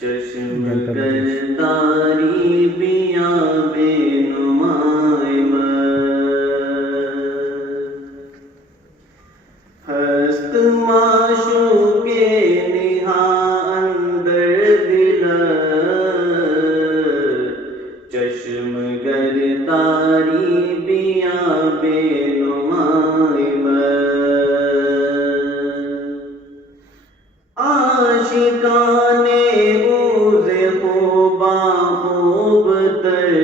چشم گرداری بیا بے نمائے ہست معشوق نہا اندر دل چشم گرداری بیا بے نمائے عاشقان اوز خوبا خوب تر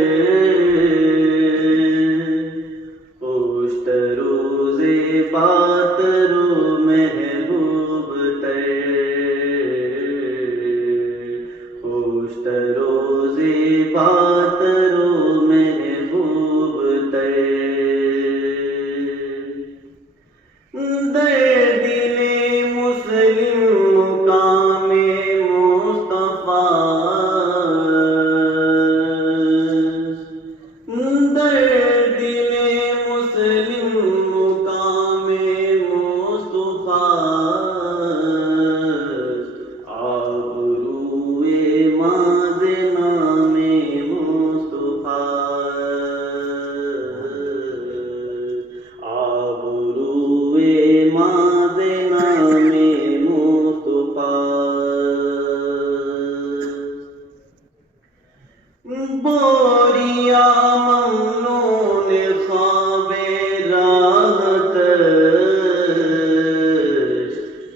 خوش تروز باترو محبوب تر خوش تروز باترو محبوب تر در دل مسلم مقام مصطفیٰ در دل مسلم مقام مصطفیٰ آبروئے ماز نام مصطفیٰ آبروئے ماز نام مصطفیٰ بوریا ممنون خواب راحت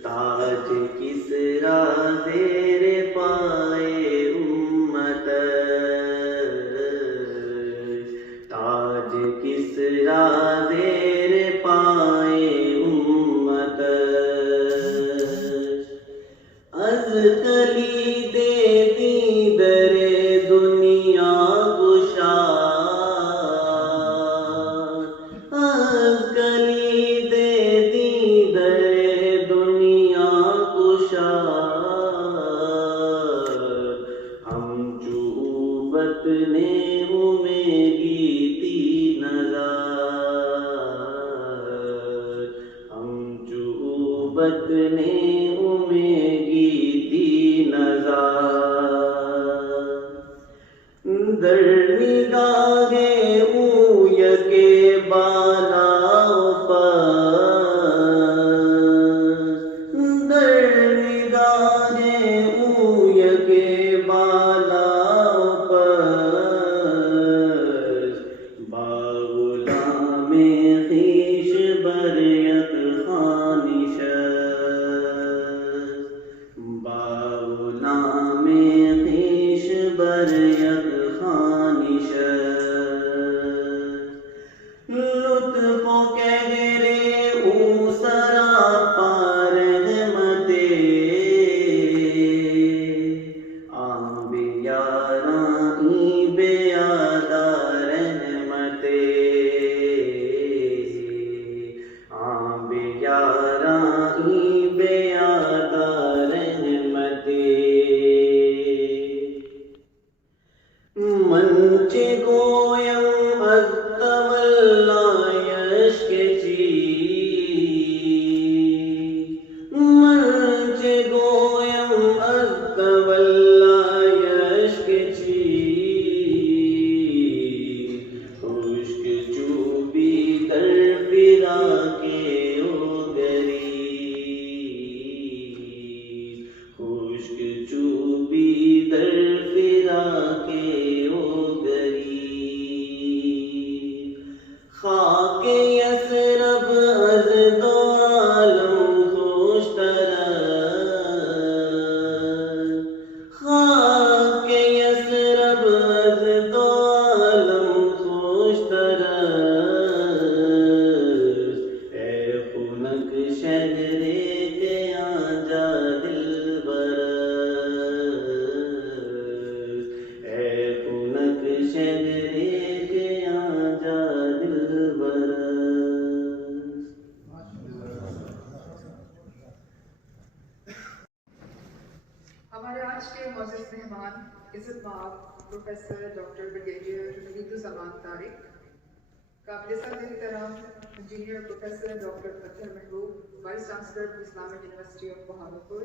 تاج کسرا زیر پائے امت تاج کسرا زیر پائے امت از کلید دیدر دنیا گشاد از کلید دیدر دنیا گشاد ہم چوبت نے گیتی نظر ہم چوبت نے گیتی نظر در نگاہ اوی کے بالا پر در نگاہ اوی کے بالا پر باغلام خویش بریت خانش باغلام خویش بریت خانش لطف و کہرے او سراپا رحمتے آنبیاراں ہی بیادا رحمتے آنبیاراں ہی بیادا رحمتے منچ گویم از تولا یشکچی منچ گویم از تولا یشکچی خشک چوبی در فراق اوگری خشک چوبی در فراق اوگری خاک یثرب از دو عالم خوشتر خاک یثرب از دو عالم خوشتر اے خنک شہر کے آجا دلبر اے خنک شہر کے آجا دلبر ہمارے آج کے معزز مہمان عزت مآب پروفیسر ڈاکٹر بریگیڈیئر وحید الزمان طارق، قابل صدر احترام انجینئر پروفیسر ڈاکٹر اطہر محبوب، vice chancellor Islamic university of Bahawalpur,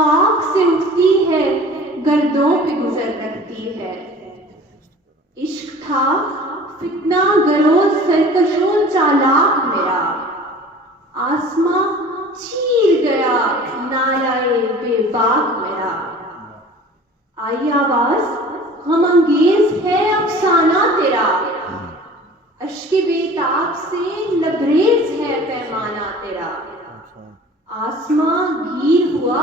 خاک سے اٹھتی ہے گردوں پہ گزر رکھتی ہے. عشق تھا فتنہ گرو سرکشوں چالاک میرا, آسماں چیر گیا نالائے بے باک میرا. آئی آواز غم انگیز ہے افسانہ تیرا, اشک بے تاب سے لبریز ہے پیمانہ تیرا. آسماں گیر ہوا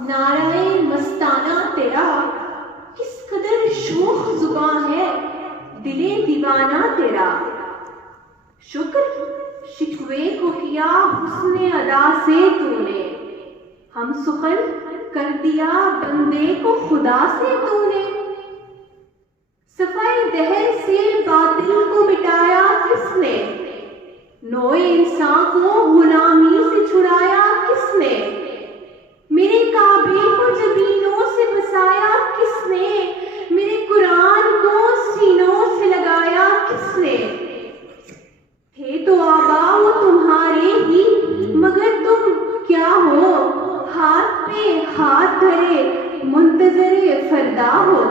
نعرہ مستانہ تیرا, کس قدر شوخ زباں ہے دلے دیوانہ تیرا. شکر شکوے کو کیا حسن ادا سے تو نے, ہم سخن کر دیا بندے کو خدا سے تو نے. صفائے دہر سے باطل کو مٹایا کس نے, نوع انسان کو غلامی سے چھڑایا کس نے. میرے کعبے کو جبینوں سے بسایا کس نے, میرے قرآن کو سینوں سے لگایا کس نے. تھے تو آبا وہ تمہارے ہی مگر تم کیا ہو, ہاتھ پہ ہاتھ دھرے منتظر فردا ہو.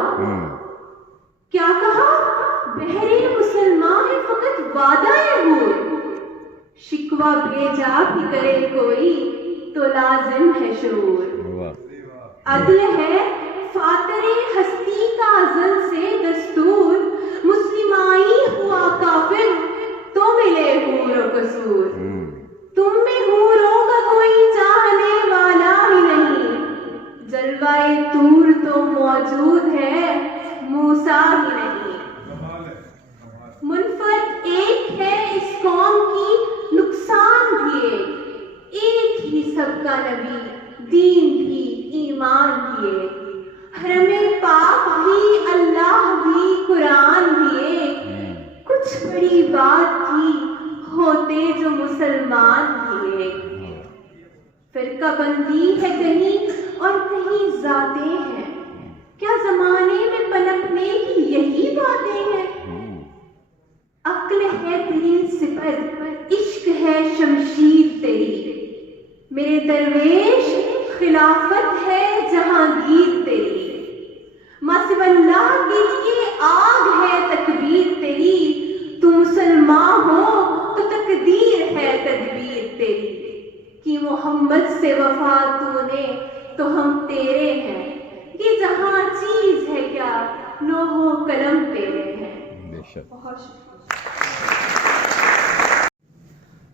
کیا کہا بہرے مسلمان ہے فقط وعدہ عبور, شکوہ بھیجا بھی کرے کوئی تو لازم ہے شعور. عدل ہے فاتر ہستی کا ازل سے دستور, مسلمائی ہوا کافر تو ملے حور و قصور. تم میں حوروں کا کوئی چاہنے والا ہی نہیں, جلوائے طور تو موجود ہے موسیٰ ہی نہیں. منفرد ایک ہے اس قوم کی نقصان بھی ایک ہی سب کا نبی دین بھی ایمان بھی ایک, حرم پاک بھی اللہ بھی قرآن بھی ایک. کچھ بڑی بات تھی ہوتے جو مسلمان بھی ایک. فرقہ بندی ہے کہیں اور کہیں ذاتیں ہیں, کیا زمانے میں پنپنے کی یہی باتیں ہیں. عقل ہے تیری سپر عشق ہے شمشیر تیری, میرے درویش خلافت ہے جہانگیر تیری. ماسو اللہ کے لیے آگ ہے تکبیر تیری, تو مسلمان ہو تو تقدیر ہے تدبیر تیری. کہ محمد سے وفا تو نے تو ہم تیرے ہیں, یہ جہاں چیز ہے کیا لوح و قلم تیرے ہیں. بہت شکریہ.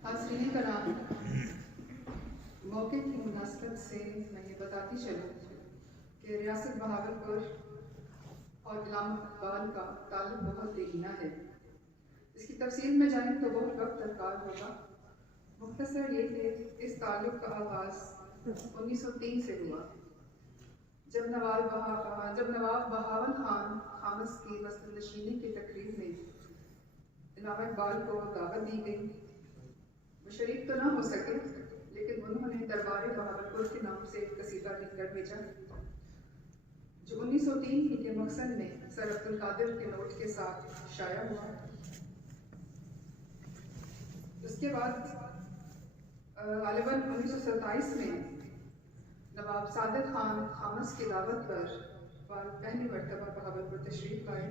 حاضرین کرام, موقع کی مناسبت سے میں یہ بتاتی چلوں کہ ریاست بہاولپور اور علامہ اقبال کا تعلق بہت دیرینہ ہے. اس کی تفصیل میں جائیں تو بہت وقت درکار ہوگا. مختصر یہ کہ اس تعلق کا آغاز 1903 سے ہوا, جب نواب بہاول خان خامس کی وسط نشینی کی تقریب میں علامہ اقبال کو دعوت دی گئی. وہ شریک تو نہ ہو سکے لیکن انہوں نے دربار بہاولپور کے نام سے ایک قصیدہ لکھ کر بھیجا جو 1903 ہی کے مقصد میں سر عبدالقادر کے نوٹ کے ساتھ شائع ہوا. اس کے بعد غالباً 1927 میں نواب صادق خان خامس کی دعوت پر پہلی مرتبہ بہاولپور تشریف لائے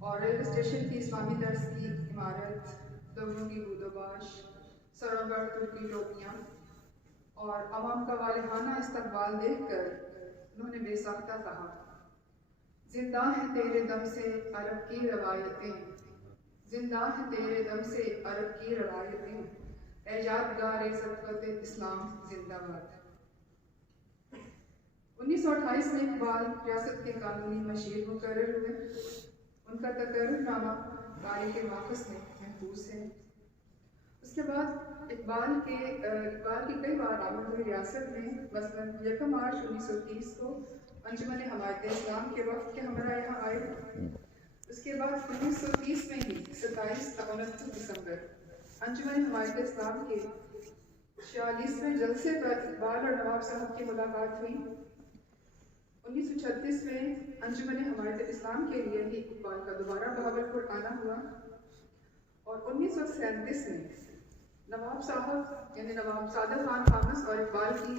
اور ریلوے اسٹیشن کی اسلامی درس کی عمارت, لوگوں کی بود و باش, سروں پر ترکی ٹوپیاں اور عوام کا والہانہ استقبال دیکھ کر انہوں نے بے ساختہ کہا, زندہ ہے تیرے دم سے عرب کی روایتیں, زندہ ہے تیرے دم سے عرب کی روایتیں, اے یادگار صدقت اسلام زندہ باد. 1928 میں اقبال ریاست کے قانونی مشیر مقرر ہوئے. ان کا تقرر نامہ تاریخ واقف میں محفوظ ہے. اس کے بعد اقبال کی کئی بار آمد ہوئی ریاست میں, مثلاً 1 مارچ 1930 کو انجمن حمایت اسلام کے وفد کے ہمراہ یہاں آئے. اس کے بعد 1930 میں ہی 27 تا 29 دسمبر انجمن حمایت اسلام کے 46ویں جلسے پر اقبال اور نواب صاحب کی ملاقات ہوئی. 1936 میں انجمن حمایت اسلام کے لیے ہی اقبال کا دوبارہ بہاولپور آنا ہوا اور 1937 میں نواب صاحب یعنی نواب صادق خان خامس اور اقبال کی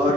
8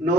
9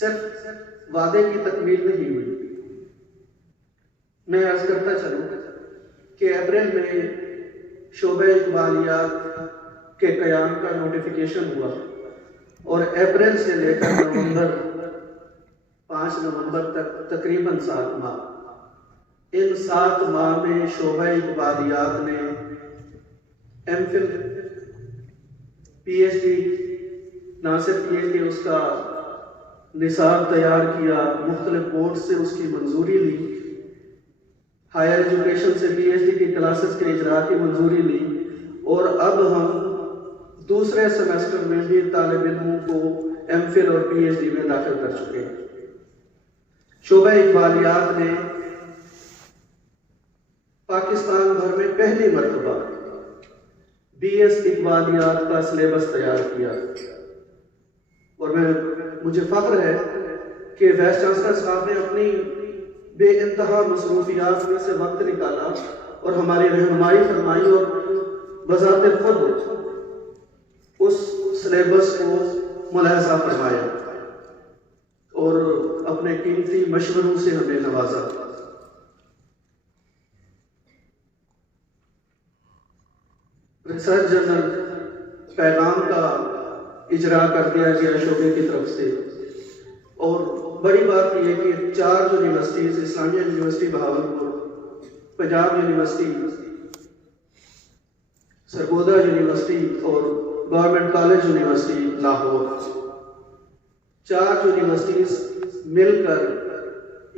صرف وعدے کی تکمیل نہیں ہوئی. میں عرض کرتا چلوں کہ اپریل میں شعبہ اقبالیات کے قیام کا نوٹیفیکیشن ہوا اور اپریل سے لے کر نومبر 5 نومبر تک تقریباً 7 ماہ. ان 7 ماہ میں شعبہ اقبالیات نے M Phil P H D نہ صرف یہ کہ اس کا نصاب تیار کیا، مختلف بورڈ سے اس کی منظوری لی، ہائر ایجوکیشن سے پی ایچ ڈی کی کلاسز کے اجرا کی منظوری لی، اور اب ہم دوسرے سیمسٹر میں بھی طالب علموں کو ایم فل اور پی ایچ ڈی میں داخل کر چکے ہیں. شعبہ اقبالیات نے پاکستان بھر میں پہلی مرتبہ بی ایس اقبالیات کا سلیبس تیار کیا، اور مجھے فخر ہے کہ وائس چانسلر صاحب نے اپنی بے انتہا مصروفیات میں سے وقت نکالا اور ہماری رہنمائی فرمائی اور بذات خود اس سلیبس کو ملاحظہ فرمایا اور اپنے قیمتی مشوروں سے ہمیں نوازا. ریسرچ جرنل پیغام کا اجرا کر دیا گیا شعبے کی طرف سے، اور بڑی بات یہ کہ 4 universities, Islamia university Bahawalpur, Punjab university, Sargodha university اور government college university Lahore, 4 universities مل کر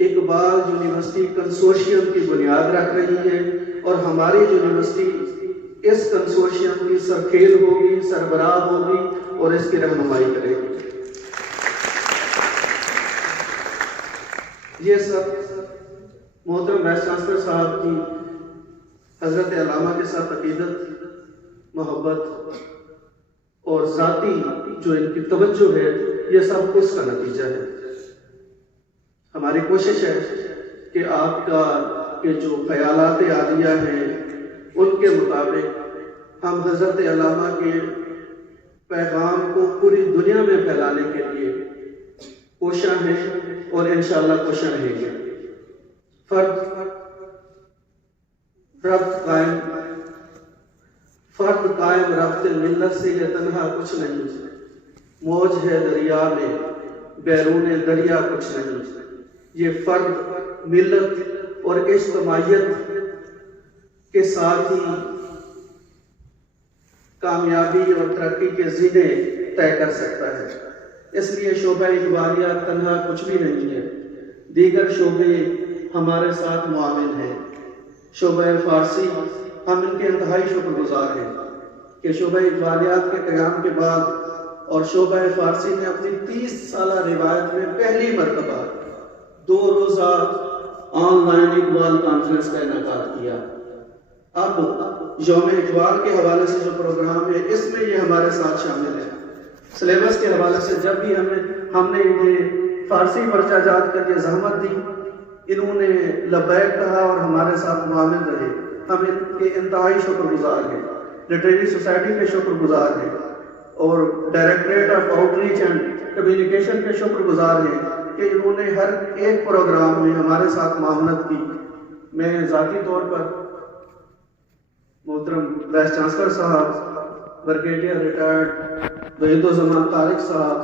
اقبال یونیورسٹی کنسورشیم کی بنیاد رکھ رہی ہے، اور ہماری یونیورسٹی اس کنسورشیم کی سرکھیل ہوگی، سربراہ ہوگی اور اس کی رہنمائی کرے گی. یہ سب محترم وائس چانسلر صاحب کی حضرت علامہ کے ساتھ عقیدت، محبت اور ذاتی جو ان کی توجہ ہے، یہ سب اس کا نتیجہ ہے. ہماری کوشش ہے کہ آپ کا کہ جو خیالات عالیہ ہیں ان کے مطابق ہم حضرت علامہ کے پیغام کو پوری دنیا میں پھیلانے کے لیے کوشاں ہیں اور انشاءاللہ کوشاں رہیں گے. فرد قائم رابطے ملت سے یہ تنہا کچھ نہیں، موج ہے دریا میں بیرون دریا کچھ نہیں. یہ فرد ملت اور اجتماعیت کے ساتھ ہی کامیابی اور ترقی کے زینے طے کر سکتا ہے. اس لیے شعبہ اقبالیات تنہا کچھ بھی نہیں ہے، دیگر شعبے ہمارے ساتھ معاون ہیں. شعبہ فارسی ہم ان کے انتہائی شکر گزار ہیں کہ شعبہ اقبالیات کے قیام کے بعد اور شعبہ فارسی نے اپنی 30 سالہ روایت میں پہلی مرتبہ 2 روزہ آن لائن اقبال کانفرنس کا انعقاد کیا. اب یوم اقبال کے حوالے سے جو پروگرام ہے اس میں یہ ہمارے ساتھ شامل ہے. سلیبس کے حوالے سے جب بھی ہم نے انہیں فارسی پرچہ جات کر کے زحمت دی، انہوں نے لبیک کہا اور ہمارے ساتھ معاون رہے. ہم ان کے انتہائی شکر گزار ہیں، لٹریری سوسائٹی کے شکر گزار ہیں اور directorate of out reach and communication کے شکر گزار ہیں کہ انہوں نے ہر ایک پروگرام میں ہمارے ساتھ معاونت کی. میں ذاتی طور پر محترم وائس چانسلر صاحب، بریگیڈیئر ریٹائرڈ وحید الزمان طارق صاحب،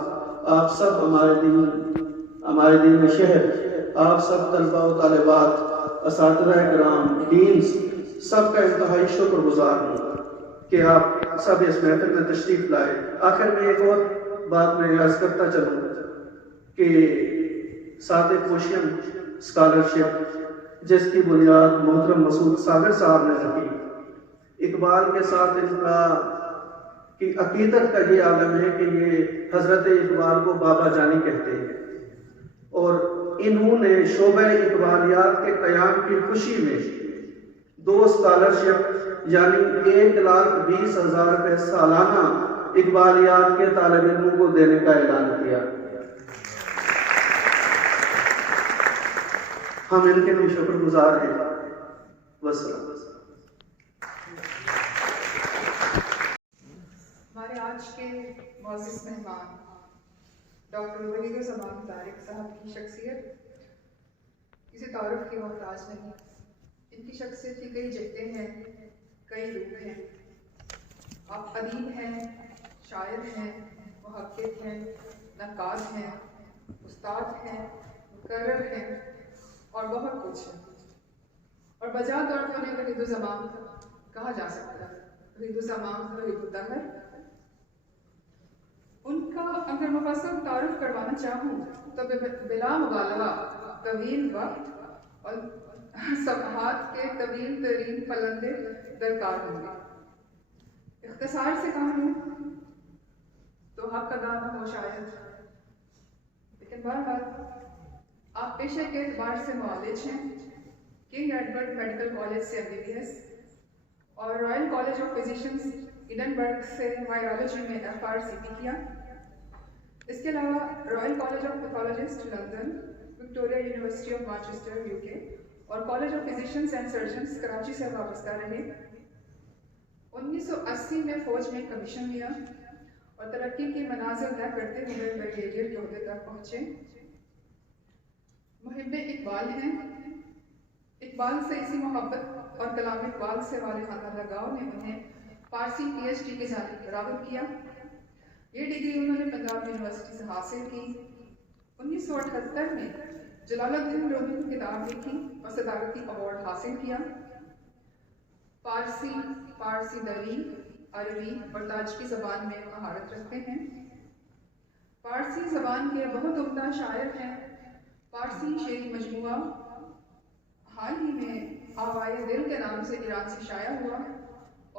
آپ سب ہمارے دین شہر، آپ سب طلباء و طالبات، اساتذہ کرام، ڈینز، سب کا انتہائی شکر گزار ہوں کہ آپ سب اس محفل میں تشریف لائے. آخر میں ایک اور بات میں عرض کرتا چلوں کہ صادق کوشین اسکالرشپ جس کی بنیاد محترم مسعود صابر صاحب نے رکھی، اقبال کے ساتھ ان کی عقیدت کا یہ عالم ہے کہ یہ حضرت اقبال کو بابا جانی کہتے ہیں، اور انہوں نے شعبہ اقبالیات کے قیام کی خوشی میں 2 اسکالرشپ یعنی 1,20,000 روپے سالانہ اقبالیات کے طالب علموں کو دینے کا اعلان کیا. ہم ان کے بھی شکر گزار ہیں. والسلام. ہمارے آج کے معزز مہمان ڈاکٹر وحید الزمان طارق صاحب کی شخصیت کسی تعارف کی محتاج نہیں. ان کی شخصیت کی کئی جہتیں ہیں, کئی روپ ہیں. آپ ادیب ہیں, شاعر ہیں, محقق ہیں, نقاد ہیں, استاد ہیں, مقرر ہیں اور بہت کچھ ہے. اور بجا طور پر انہیں وحید الزمان کہا جا سکتا ہے. وحید الزمان, وحید الدہر. ان کا اگر مفصل تعارف کروانا چاہوں تو بلا مبالغہ طویل وقت اور صفحات کے طویل ترین پلندے درکار ہوں گے. اختصار سے کہوں تو حق ادا نہ ہو شاید, لیکن بہرحال آپ پیشے کے اعتبار سے معالج ہیں. کنگ ایڈورڈ میڈیکل کالج سے MBBS اور Royal college of physicians Edinburgh سے وائرالوجی میں FRCP کیا. اس کے علاوہ Royal college of pathologist London, Victoria university of Manchester UK اور college of physicians and surgeons Karachi سے وابستہ رہے. 1980 میں فوج میں کمیشن لیا اور ترقی کے مناظر طے کرتے ہوئے بریگیڈیئر کے عہدے تک پہنچے. محب اقبال ہیں. اقبال سے اسی محبت اور کلام اقبال سے والہانہ لگاؤ نے انہیں فارسی PhD کی جانب راغب کیا. یہ ڈگری انہوں نے پنجاب یونیورسٹی سے حاصل کی. 1978 میں جلال الدین رومی کی کتاب لکھی اور صدارتی ایوارڈ حاصل کیا. فارسی دری, عربی اور تاجکی زبان میں مہارت رکھتے ہیں. فارسی زبان کے بہت عمدہ شاعر ہیں. فارسی شعری مجموعہ حال ہی میں آوائے دل کے نام سے ایران سے شائع ہوا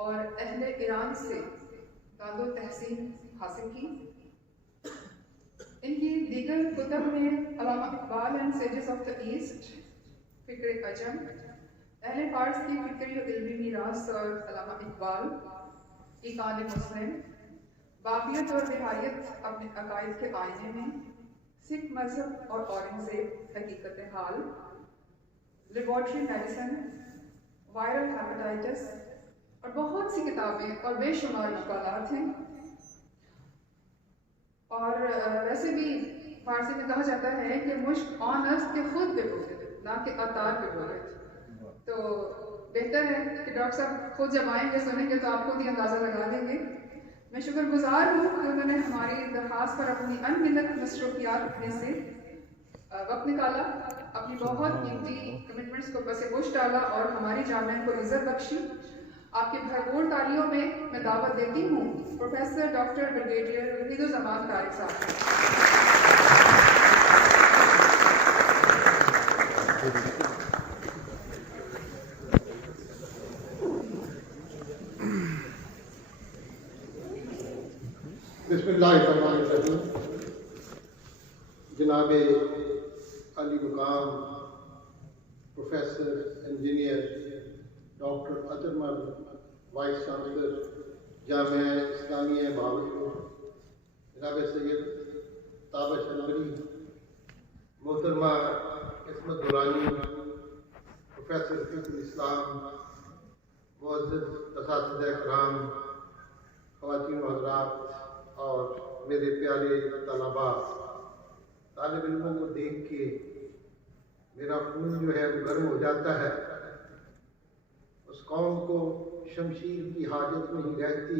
اور اہل ایران سے داد و تحسین حاصل کی. ان کی دیگر کتب میں Allama Iqbal and sages of the east, فکر عجم, اہل فارس کی فکری و علمی میراث اور علامہ اقبال, ایقان مسلم, بابیت اور بہائیت اپنے عقائد کے آئینے میں, سکھ مذہب اور اورنگزیب حقیقت حال, لیبارٹری میڈیسن, وائرل ہیپاٹائٹس اور بہت سی کتابیں اور بے شمار مقالات ہیں. اور ویسے بھی فارسی میں کہا جاتا ہے کہ مشک آن ارتھ کے خود پہ بولے نہ کہ اطار پہ بولے. تو بہتر ہے کہ ڈاکٹر صاحب خود جب آئیں گے سنیں گے تو آپ خود ہی اندازہ لگا لیں گے. میں شکر گزار ہوں کہ انہوں نے ہماری درخواست پر اپنی ان گنت مصروفیات میں سے وقت نکالا, اپنی بہت قیمتی کمٹمنٹس کو پس گوش ڈالا اور ہماری جامعہ کو عزت بخشی. آپ کی بھرپور تالیوں میں دعوت دیتی ہوں پروفیسر ڈاکٹر بریگیڈیئر وحید الزمان طارق صاحب. بسم اللہ الرحمن الرحیم. جناب علی مقام پروفیسر انجینئر ڈاکٹر اطہر محمد, وائس چانسلر جامعہ اسلامیہ بہاولپور, جناب سید تابش انوری, محترمہ عصمت درانی, پروفیسر فقہ الاسلام, معزز اساتذہ کرام, خواتین و حضرات اور میرے پیارے طلباء. طالب علموں کو دیکھ کے میرا خون جو ہے وہ گرم ہو جاتا ہے. اس قوم کو شمشیر کی حاجت نہیں رہتی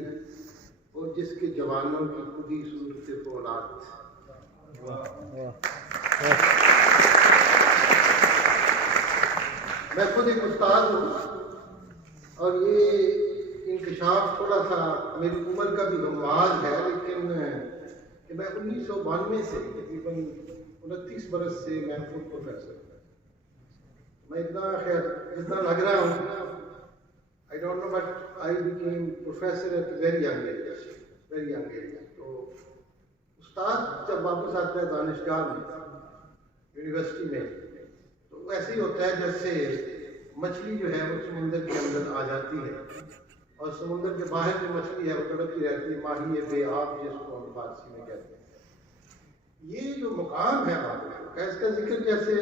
وہ جس کے جوانوں کی خودی صورت فولاد. میں خود ایک استاد ہوں اور یہ انکشاف تھوڑا سا میری عمر کا بھی غماز ہے, لیکن کہ میں 1992 سے تقریباً 29 برس سے میں خود پروفیسر ہوں. میں اتنا لگ رہا ہوں, I don't know, but I became professor at a very young age. تو استاد جب واپس آتا ہے دانشگاہ میں, یونیورسٹی میں, تو ایسے ہی ہوتا ہے جیسے مچھلی جو ہے وہ سمندر کے اندر آ جاتی ہے اور سمندر کے باہر جو مچھلی ہے وہ تڑپتی رہتی ہے, ماہی بے آب جس کو ہم فارسی میں کہتے ہیں. یہ جو مقام ہے آپ کا, اس کا ذکر جیسے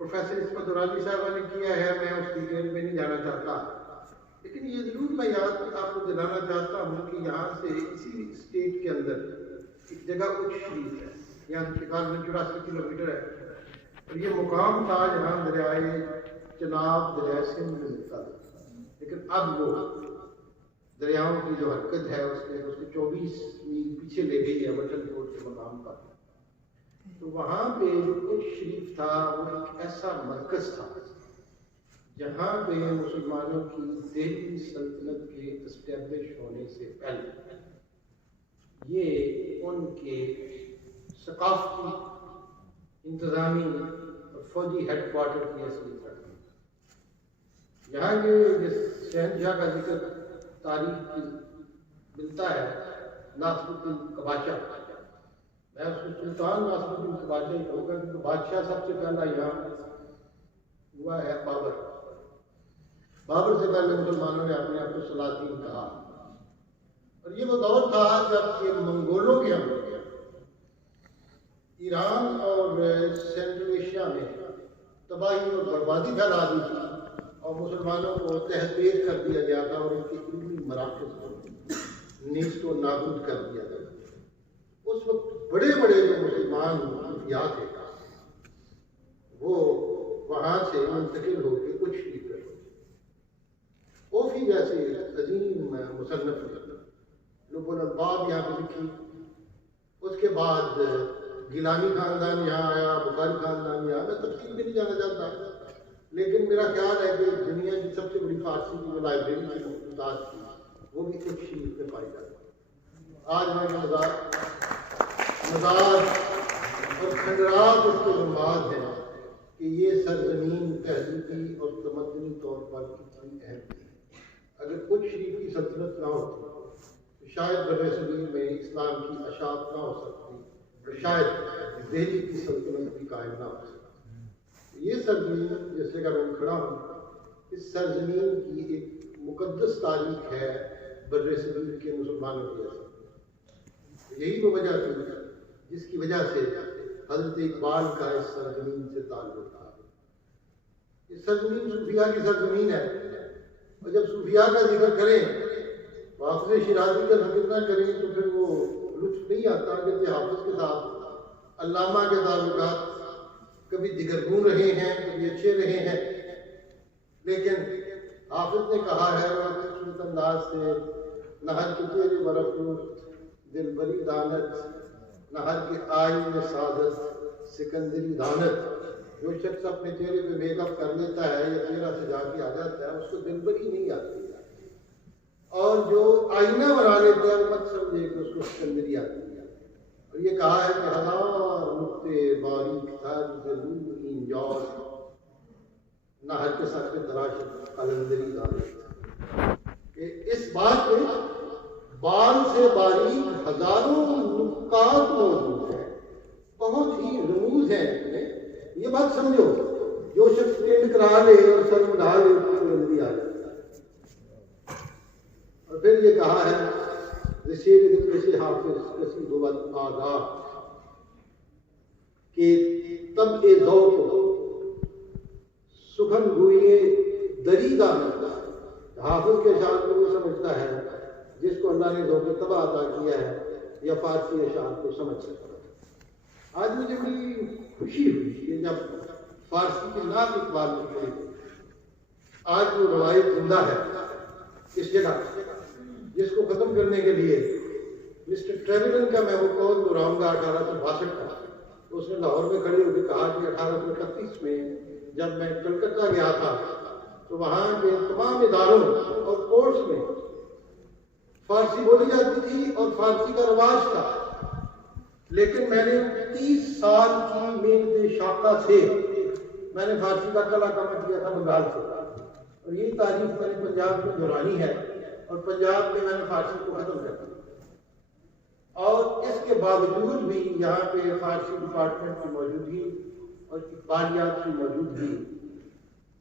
پروفیسر عصمت درانی صاحبہ نے کیا ہے, میں اس ڈیٹیل میں نہیں جانا چاہتا, لیکن یہ ضرور میں یاد آپ کو دلانا چاہتا ہوں کہ یہاں سے اسی اسٹیٹ کے اندر ایک جگہ کچھ شریف ہے، یہاں تقریباً 84 کلومیٹر ہے، اور یہ مقام تھا جہاں دریائے چناب دریائے سندھ میں ملتا تھا، لیکن اب وہ دریاؤں کی جو حرکت ہے اس نے اس کو 24 میل پیچھے لے گئی ہے وٹن کوٹ کے مقام پر۔ تو وہاں پہ جو کچھ شریف تھا وہ ایک ایسا مرکز تھا جہاں پہ مسلمانوں کی دہلی سلطنت کے اسٹیبلش ہونے سے پہلے یہ ان کے ثقافتی، انتظامی اور فوجی ہیڈ کوارٹر کی حیثیت رکھتی۔ یہاں کے جس شہنشاہ کا ذکر تاریخ کی ملتا ہے، ناصر الدین قباچہ، میں اس کو سلطان ناصر الدین قباچہ ہی کہوں گا کیونکہ بادشاہ سب سے پہلا یہاں ہوا ہے بابر۔ بابر سے پہلے مسلمانوں نے اپنے آپ کو سلاطین کہا، اور یہ وہ دور تھا جب کہ منگولوں کے حملے ایران اور سینٹرل ایشیا میں تباہی اور بربادی پھیلا دی تھی، اور مسلمانوں کو تحقیر کر دیا گیا تھا اور ان کی علمی مراکز کو نیست و نابود کر دیا گیا۔ اس وقت بڑے بڑے جو مسلمان صوفیاء تھے وہ وہاں سے منتقل ہو کے کچھ شریف گئے۔ اوفی جیسے عظیم مصنف لب الالباب یہاں پہ لکھی، اس کے بعد گیلانی خاندان یہاں آیا، بخاری خاندان یہاں، میں تفصیل بھی نہیں جانا چاہتا، لیکن میرا خیال ہے کہ دنیا کی سب سے بڑی فارسی کی جو لائبریری کی مختصات تھی وہ بھی کچھ شریف میں پائی جاتی ہے۔ آج میں مزار اور کھنڈرات اس کے نماد ہیں کہ یہ سرزمین تہذیبی اور تمدنی طور پر کتنی اہم تھی۔ اگر کچھ شریف کی سلطنت نہ ہوتی تو شاید بر صغیر میں اسلام کی اشاعت نہ ہو سکتی، اور شاید دہلی کی سلطنت بھی قائم نہ ہو سکتی۔ یہ سرزمین جس جگہ میں کھڑا ہوں، اس سرزمین کی ایک مقدس تاریخ ہے بر صغیر کے مسلمانوں کی حیثیت۔ یہی وہ وجہ تھی جس کی وجہ سے حضرت اقبال کا اس سرزمین سے تعلق تھا۔ اس سرزمین صوفیاء کی سرزمین ہے، اور جب صوفیاء کا ذکر کریں تو حافظ شیرازی کا ذکر نہ کریں تو پھر وہ لطف نہیں آتا، جیسے حافظ کے ساتھ علامہ کے تعلقات کبھی دگرگون رہے ہیں، کبھی اچھے رہے ہیں، لیکن حافظ نے کہا ہے خوبصورت انداز سے، نہر کے تیرے برفروخت دل بری دانت، نہر کے آئین سعادت سکندری دانت۔ جو شخص اپنے چہرے پہ میک اپ کر لیتا ہے یا چہرہ سجا کے آ جاتا ہے اس کو دل بری نہیں آتی، اور جو آئینہ بنا لیتا ہے وہ مت سمجھے کہ اس کو سکندری آتی ہے۔ اور یہ کہا ہے کہ ہزار نقطے باریک تھا ضرور انجاز، نہر کے سر پہ تراشت قلندری دانت۔ کہ اس بات میں بال سے باریک ہزاروں نکات موجود ہیں، بہت ہی رموز ہیں اس میں۔ یہ بات سمجھو، جو شخص ٹینڈ کرا لے اور سر اڑا لے اس کو قلندری آ جاتی ہے۔ اور پھر یہ کہا ہے شیر دل سے حافظ کسی بود آگاہ کہ تب اے ذوق سخن گوئے دریدہ ملتا ہے۔ حافظ کے اشعار کو وہ سمجھتا ہے جس کو اللہ نے ذوق طبع عطا کیا ہے یا فارسی اشعار کو سمجھ سکتا ہے۔ آج مجھے بڑی خوشی ہوئی کہ جب فارسی کے نام اقبال نے پڑھی، آج وہ روایت زندہ ہے اس جگہ، جس کو ختم کرنے کے لیے مسٹر ٹریولن کا میں وہ قول دہراؤں گا 1862 کا۔ اس نے لاہور میں کھڑے ہو کے کہا کہ 1831 میں جب میں کلکتہ گیا تھا تو وہاں کے تمام اداروں اور کورٹس میں فارسی بولی جاتی تھی اور فارسی کا رواج تھا، لیکن میں نے 30 سال کی محنت شاقہ سے میں نے فارسی کا کلا کما کیا تھا بنگال سے، اور یہی تاریخ میں نے پنجاب میں دہرانی ہے، اور پنجاب میں نے فارسی کو ختم کر دیا۔ اور اس کے باوجود بھی یہاں پہ فارسی ڈپارٹمنٹ کی موجودگی اور اقبالیات کی موجودگی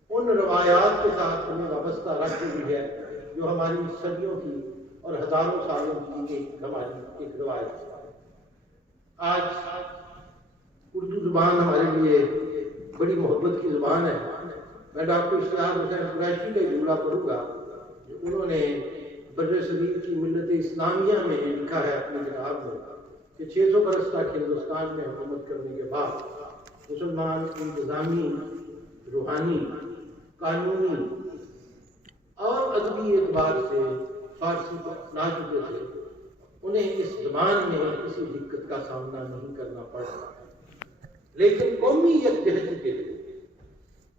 ان روایات کے ساتھ ہمیں وابستہ رکھ ہوئی ہے جو ہماری صدیوں کی اور ہزاروں سالوں کی ہماری ایک روایت ہے۔ آج اردو زبان ہمارے لیے بڑی محبت کی زبان ہے۔ میں ڈاکٹر اشتیاق حسین قریشی کا جملہ پڑھوں گا جو انہوں نے بر صغیر کی ملت اسلامیہ میں لکھا ہے اپنی کتاب میں کہ 600 برس تک ہندوستان میں حکومت کرنے کے بعد مسلمان انتظامی، روحانی، قانونی اور ادبی اعتبار سے فارسی کو اپنا چکے تھے، انہیں اس زبان میں کسی دقت کا سامنا نہیں کرنا پڑ رہا ہے، لیکن قومی یکجہتی کے لیے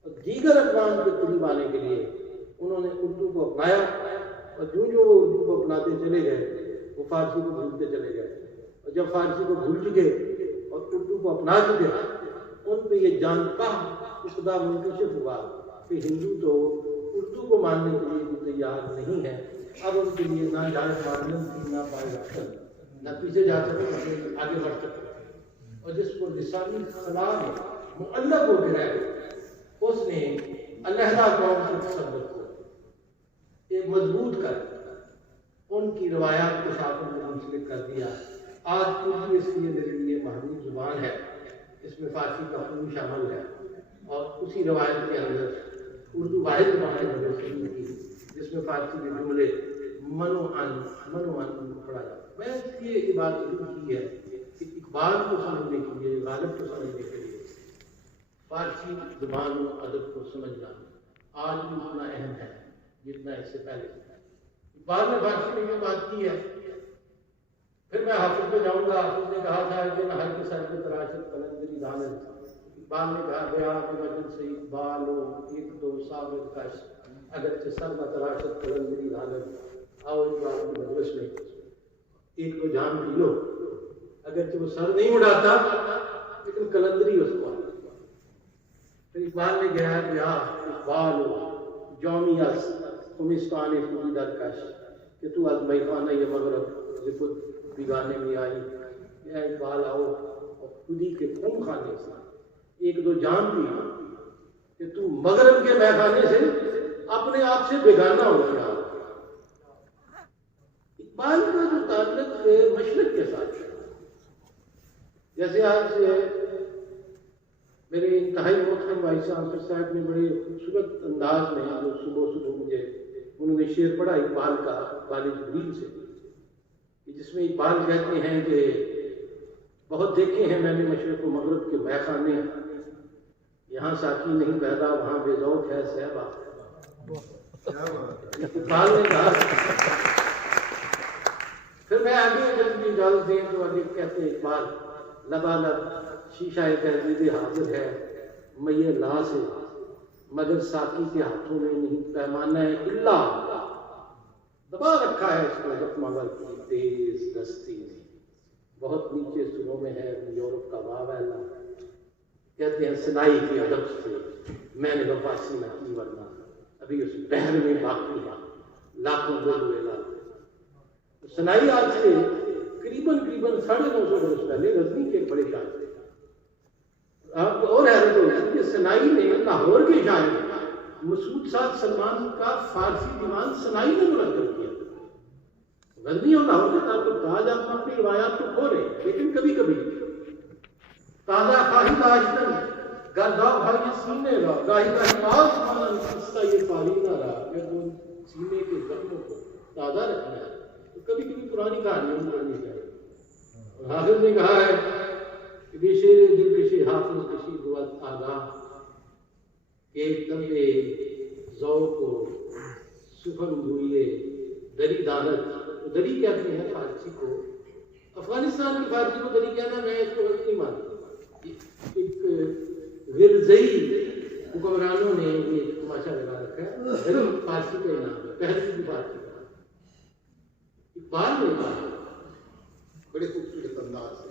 اور دیگر اقوام کے قریب آنے کے لیے انہوں نے اردو کو اپنایا، اور جو وہ اردو کو اپناتے چلے گئے وہ فارسی کو بھولتے چلے گئے، اور جب فارسی کو بھول چکے اور اردو کو اپنا چکے ان پہ یہ جانتا خدا منکشف ہوا کہ ہندو تو اردو کو ماننے کے لیے بھی تیار نہیں ہے، اب ان کے لیے نہ جائز معلوم کی، نہ پائے نہ پیچھے جا سکتے، آگے بڑھ سکتے، اور جس کو لسانی خلا میں معلق ہو کے رہ اس نے علیحدہ قوم کے تصور کو ایک مضبوط کر ان کی روایات کو ساتھ میں منسلک کر دیا۔ آج اردو اس لیے میرے لیے محبوب زبان ہے، اس میں فارسی کا خون شامل ہے، اور اسی روایت کے اندر اردو واحد زبان ہے جس میں فارسی کے جملے منو ان پڑھا جاتا ہے۔ میں اس لیے یہ بات کی ہے کہ اقبال کو سمجھنے کے لیے، غالب کو سمجھنے کے لیے فارسی زبان و ادب کو سمجھنا آج بھی اتنا اہم ہے جتنا اس سے پہلے۔ اقبال نے فارسی میں یہ بات کی ہے، پھر میں حافظ پہ جاؤں گا۔ حافظ نے کہا تھا کہ نہ ہر کے سر پہ تراشت قلندری دانت، اقبال نے کہا گیا کہ مجلس سے اقبال ہو ایک دو صابر کش، اگرچہ سر نہ تراشت قلندری دانت، آؤ اقبال کی مجلس میں ایک دو جام پی لو، اگرچہ وہ سر نہیں اڑاتا لیکن قلندری اس کو آتا۔ پھر اقبال نے کہا کہ اقبال ہو جومی از خمستان خودی درکش، کہ تو از میخانہ یہ مغرب یہ خود بیگانے میں آئی، یا اقبال آؤ اور خودی کے خون خانے سے ایک دو جام پی کہ تو مغرب کے میخانے سے اپنے آپ سے بیگانہ ہو گیا۔ اقبال کا جو تعلق مشرق کے ساتھ ہے، جیسے آج میرے انتہائی محترم بھائی صاحب نے بڑے خوبصورت انداز میں جو صبح مجھے انہوں نے شعر پڑھا اقبال کا اقبال جبریل سے، جس میں اقبال کہتے ہیں کہ بہت دیکھے ہیں میں نے مشرق و مغرب کے میخانے، یہاں ساقی نہیں پیدا وہاں بے ذوق ہے صحبا۔ اقبال نے کہا، پھر میں آگے جب اجازت دیں تو آگے کہتے ہیں اقبال لبالب شیشہ تہذیب حاضر ہے میہ لا سے، مگر ساقی کے ہاتھوں میں نہیں پیمانہ الا، دبا رکھا ہے اس کو زخمہ کی تیز دستی نے، بہت نیچے سروں میں ہے یورپ کا واویلا۔ کہتے ہیں سنائی کے ادب سے میں نے وفاسی نہ کی ورنہ ابھی اس بحر میں باقی ہے لاکھوں گلویلا۔ سنائی آج سے قریباً 950 برس پہلے غزنی کے ایک بڑے شاعر تھے۔ آپ کو اور حیرت ہوگی کہ سنائی نے لاہور کے شاعر مسعود سعد سلمان کا فارسی دیوان سنائی میں مرتب کیا۔ غزنی اور لاہور کے تعلق آج آپ اپنی روایات کو کھو رہے ہیں، لیکن کبھی کبھی تازہ خواہی داشتن گردہ بھائی سینے را گاہی گاہی آس مانن قصہ یہ پارینا رہا، کہ وہ سینے کے زخموں کو تازہ رکھنا ہے تو کبھی کبھی پرانی کہانیاں پڑھنی چاہیے۔ حافظ نے کہا ہے کہ بے شیر دل کشی حافظ کشی بود آگاہ، کہ ایک دمے ذوق و سخن ہوئے دری دانت، دری کہتے ہیں فارسی کو، افغانستان کی فارسی کو دری کہنا میں اس کو غلط نہیں مانتا، ایک ورزئی حکمرانوں نے یہ تماشا لگا رکھا ہے، دری فارسی کا نام ہے، پہلے کی فارسی کا۔ اقبال نے کہا بڑے خوبصورت انداز سے،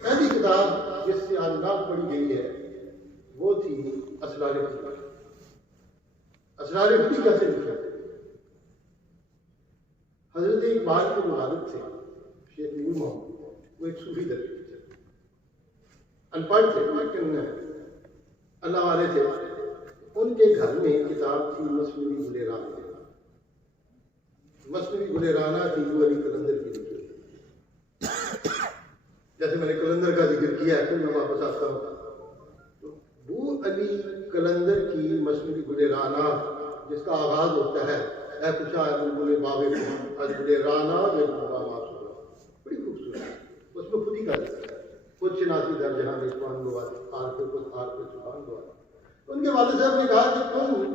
پہلی کتاب جس سے آج نام پڑھی گئی ہے وہ تھی اسرار خودی۔ اسرار خودی کیسے لکھا؟ حضرت اقبال کے جو والد تھے شیخ نور محمد، وہ ایک صوفی درویش تھے، ان پڑھ تھے لیکن اللہ والے تھے۔ ان کے گھر میں کتاب تھی مثنوی گل رانا، مثنوی گل رانا تھی وہ علی قلندر کی لکھی۔ جیسے میں نے قلندر کا ذکر کیا ہے، پھر میں واپس آتا ہوں تو وہ علی قلندر کی مثنوی گل رانا جس کا آغاز ہوتا ہے اے پوچھا بلبل بابے از گل رانا بے بابا، بڑی خوبصورت، اس میں خودی شناسی در جہان عرفان گواد عارف خود عارف سبحان گواد۔ ان کے والد صاحب نے کہا کہ تم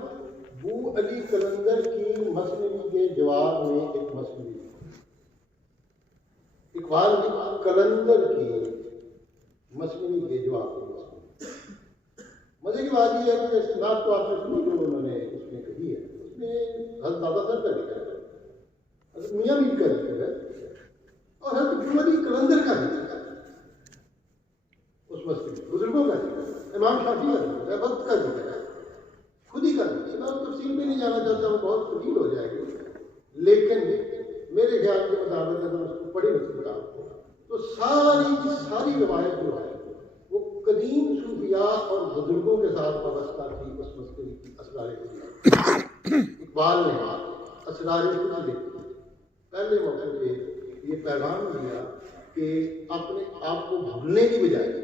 بو علی قلندر کی مثنوی کے جواب میں ایک مثنوی، اقبال کی قلندر کی مثنوی کے جواب میں مثنوی۔ مزے کی بات یہ ہے کہ استناد تو آپ نے سنی جو انہوں نے اس میں کہی ہے، اس میں حضرت دادا سر کا ذکر ہے، حضرت میاں میر کا ذکر ہے اور حضرت بو علی قلندر کا ذکر ہے اس مثنوی، بزرگوں کا ذکر ہے، امام شافعی کا ذکر ہے، وقت کا ذکر ہے، خود ہی کر دی۔ میں تفصیل میں نہیں جانا چاہتا ہوں، بہت طویل ہو جائے گی، لیکن میرے خیال کے مطابق اگر اس کو پڑھی نہ تو ساری کی ساری روایت جو ہے وہ قدیم صوفیاء اور بزرگوں کے ساتھ وابستہ تھی اس مسئلے کی اسرار خفیہ۔ اقبال نے اسرار خفیہ لکھی، پہلے موقع پہ یہ پیغام دیا کہ اپنے آپ کو بھولنے کی بجائے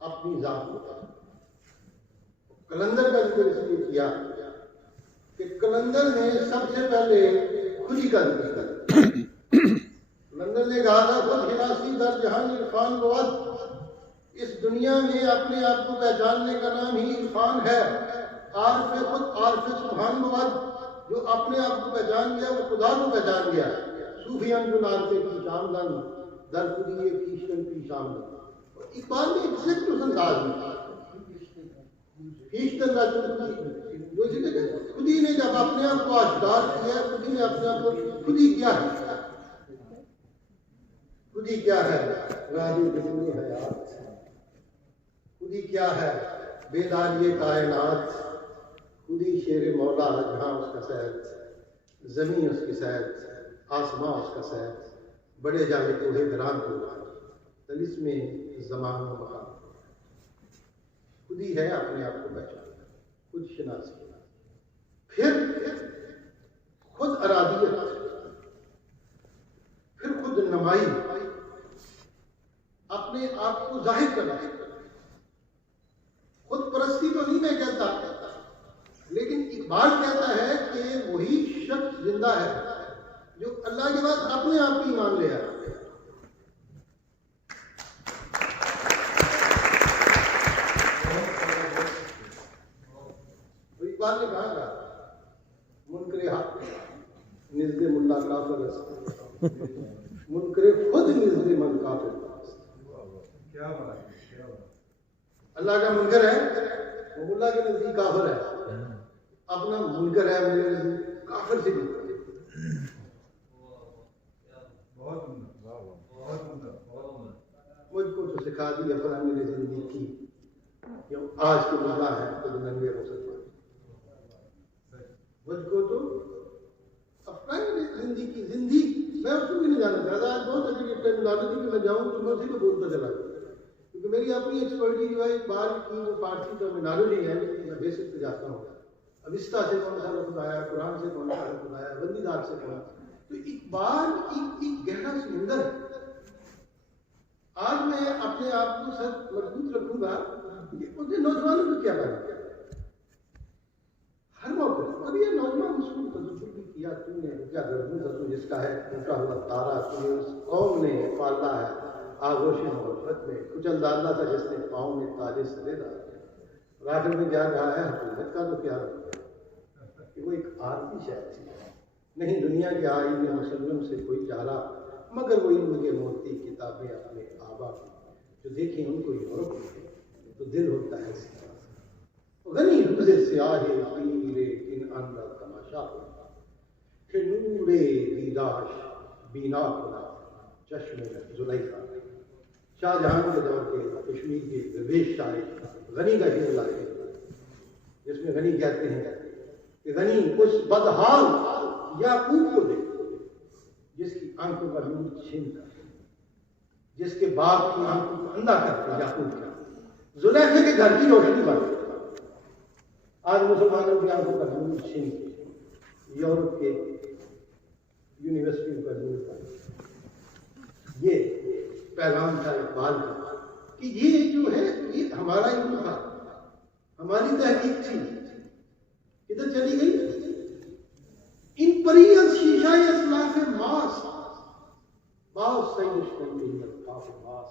اپنی ذات کو قلندر کا ذکر اس لیے کیا کہ قلندر نے سب سے پہلے خود ہی کا ذکر کیا۔ قلندر نے کہا تھا خود شناسی در جہان عرفان گواد، اس دنیا میں اپنے آپ کو پہچاننے کا نام ہی عرفان ہے۔ عارف خود عارف سبحان گواد، جو اپنے آپ کو پہچان گیا وہ خدا کو پہچان گیا۔ صوفیان جو نارتے کی شام دن در خودی کیشتن کی شام دن۔ اقبال نے ایگزیکٹ اس انداز میں خود ہی نے جب اپنے آپ کو آشکار کیا، خود ہی نے اپنے آپ کو خود ہی کیا ہے، خود ہی کیا ہے راضی بدنی حیات، خود ہی کیا ہے بیداری کائنات، خود ہی شیر مولا جہاں اس کا سید، زمین اس کی سید، آسمان اس کا سید، بڑے جانے کوہ گران کو طلسم زمان و مکان، خود ہی ہے اپنے آپ کو پہچانا، خود شناسی، پھر خود ارادیت، پھر خود نمائی، اپنے آپ کو ظاہر کرنا۔ خود پرستی تو نہیں میں کہتا، لیکن اقبال کہتا ہے کہ وہی شخص زندہ ہے جو اللہ کے بعد اپنے آپ کی ایمان لے آیا۔ اقبال نے کہا تھا منکر حق نزد ملا کافر است، منکر خود نزد من کافر است۔ اللہ کا منکر ہے وہ ملا کے نزدیک کافر ہے، اپنا منکر ہے میرے نزدیک کافر سے بھی۔ مجھ کو تو سکھا دی افرا میری زندگی کی، کیوں آج کے ملا ہے تو ننگے ہو سکتا، مجھ کو تو اپنا زندگی میں اس کو بھی نہیں جانا چاہتا۔ آج بہت اچھی ٹائم لانا تھی کہ میں جاؤں تو میں اسی کو بولتا چلا گیا، کیونکہ میری اپنی ایکسپرٹی جو ہے اقبال کی وہ فارسی ٹرمینالوجی ہے، لیکن میں بیسک پہ جاتا ہوں، اوستا سے کون سا لفظ آیا، قرآن سے کون سا لفظ آیا، بندی دار سے کون، تو اقبال ایک گہرا سمندر ہے۔ آج میں اپنے آپ کو سب مضبوط رکھوں گا کہ مجھے نوجوانوں کو کیا کرنا ہر موقع۔ اب یہ نوجوان اس کو تصور بھی کیا تم نے، کیا گردوں کا تو جس کا ہے ٹوٹا ہوا تارا تمہیں اس قوم نے پالا ہے آغوش محبت میں، کچھ اندازہ تھا جس نے پاؤں میں تاجے سرے ڈالا، آخر میں کیا کہا ہے حکومت کا تو کیا رکھا کہ وہ ایک عارضی شہر تھی، نہیں دنیا کے آئین مسلم سے کوئی چارہ مگر وہ علم کے موتی کتابیں اپنے آبا کی، جو دیکھیں ان کو یورپ میں تو دل ہوتا ہے غنی روزے سیاہے پیرے ان اندر تماشا ہوتا کہ نورے دیداش بینا کھلا چشم زلیخا۔ شاہ جہاں کے دور کے کشمیر کے درویش شاعر غنی کا شعر لائے جس میں غنی کہتے ہیں کہ غنی اس بدحال یعقوب کو دیکھو جس کی آنکھوں کا نور چھین کر، جس کے باپ کی آنکھوں کو اندھا کر کے یعقوب کا زلیخا کے گھر کی روشنی بن۔ آج مسلمانوں کی آنکھوں کا نور چھین کے یورپ کے یونیورسٹیوں کا نور بن۔ یہ پیغام تھا اقبال کا کہ یہ جو ہے یہ ہمارا علم تھا، ہماری تحقیق تھی، کدھر چلی گئی؟ ان پری شیشہ اسلاف ماس باؤ سید اشکن کے لیے خاف ماس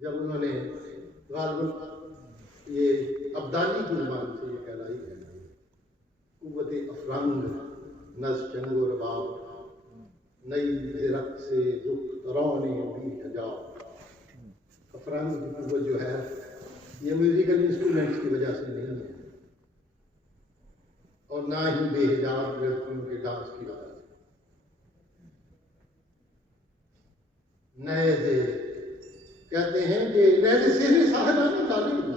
جب انہوں نے غالباً یہ ابدالی کی زبان سے یہ کہلائی ہے قوت افرنگ نز چنگ و رباب نئی زرق سے زخ رونے بھی حجاب. افرنگ کی قوت جو ہے یہ میوزیکل انسٹرومنٹس کی وجہ سے نہیں ہے اور نہ ہی بے حجاب لڑکیوں کے ڈانس کی وجہ سے. نئے دے کہتے ہیں کہ نئے دے سے بھی صاحبان تعلیم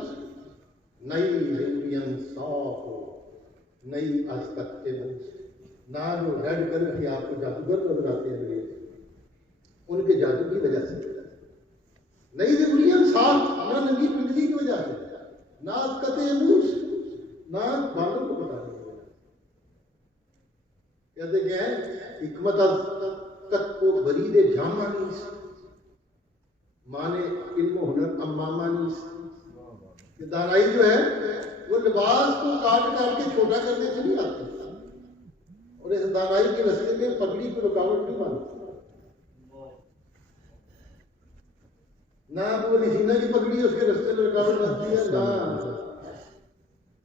نئی زندگیاں صاف ہو نئی از تک کے نہ جو ریڈ کر کے آپ کو جادوگر نظر آتے ہیں ان کے جادو کی وجہ سے. نئی زندگیاں صاف نہ ننگی پنڈلی کی وجہ سے نہ از قطع موس نہ بالوں کو بتانے کی وجہ سے. کہتے کیا ہے حکمت از تک کو برید جامع نیس مانے علم و ہنر امامہ نیس. کہ دانائی جو ہے وہ لباس کو کاٹ کاٹ کے چھوٹا کرنے سے نہیں آتی اور اس دانائی کے رستے میں پگڑی کو رکاوٹ نہیں مانتی. نہ ابو نسینہ کی پگڑی اس کے رستے میں رکاوٹ بنتی ہے نہ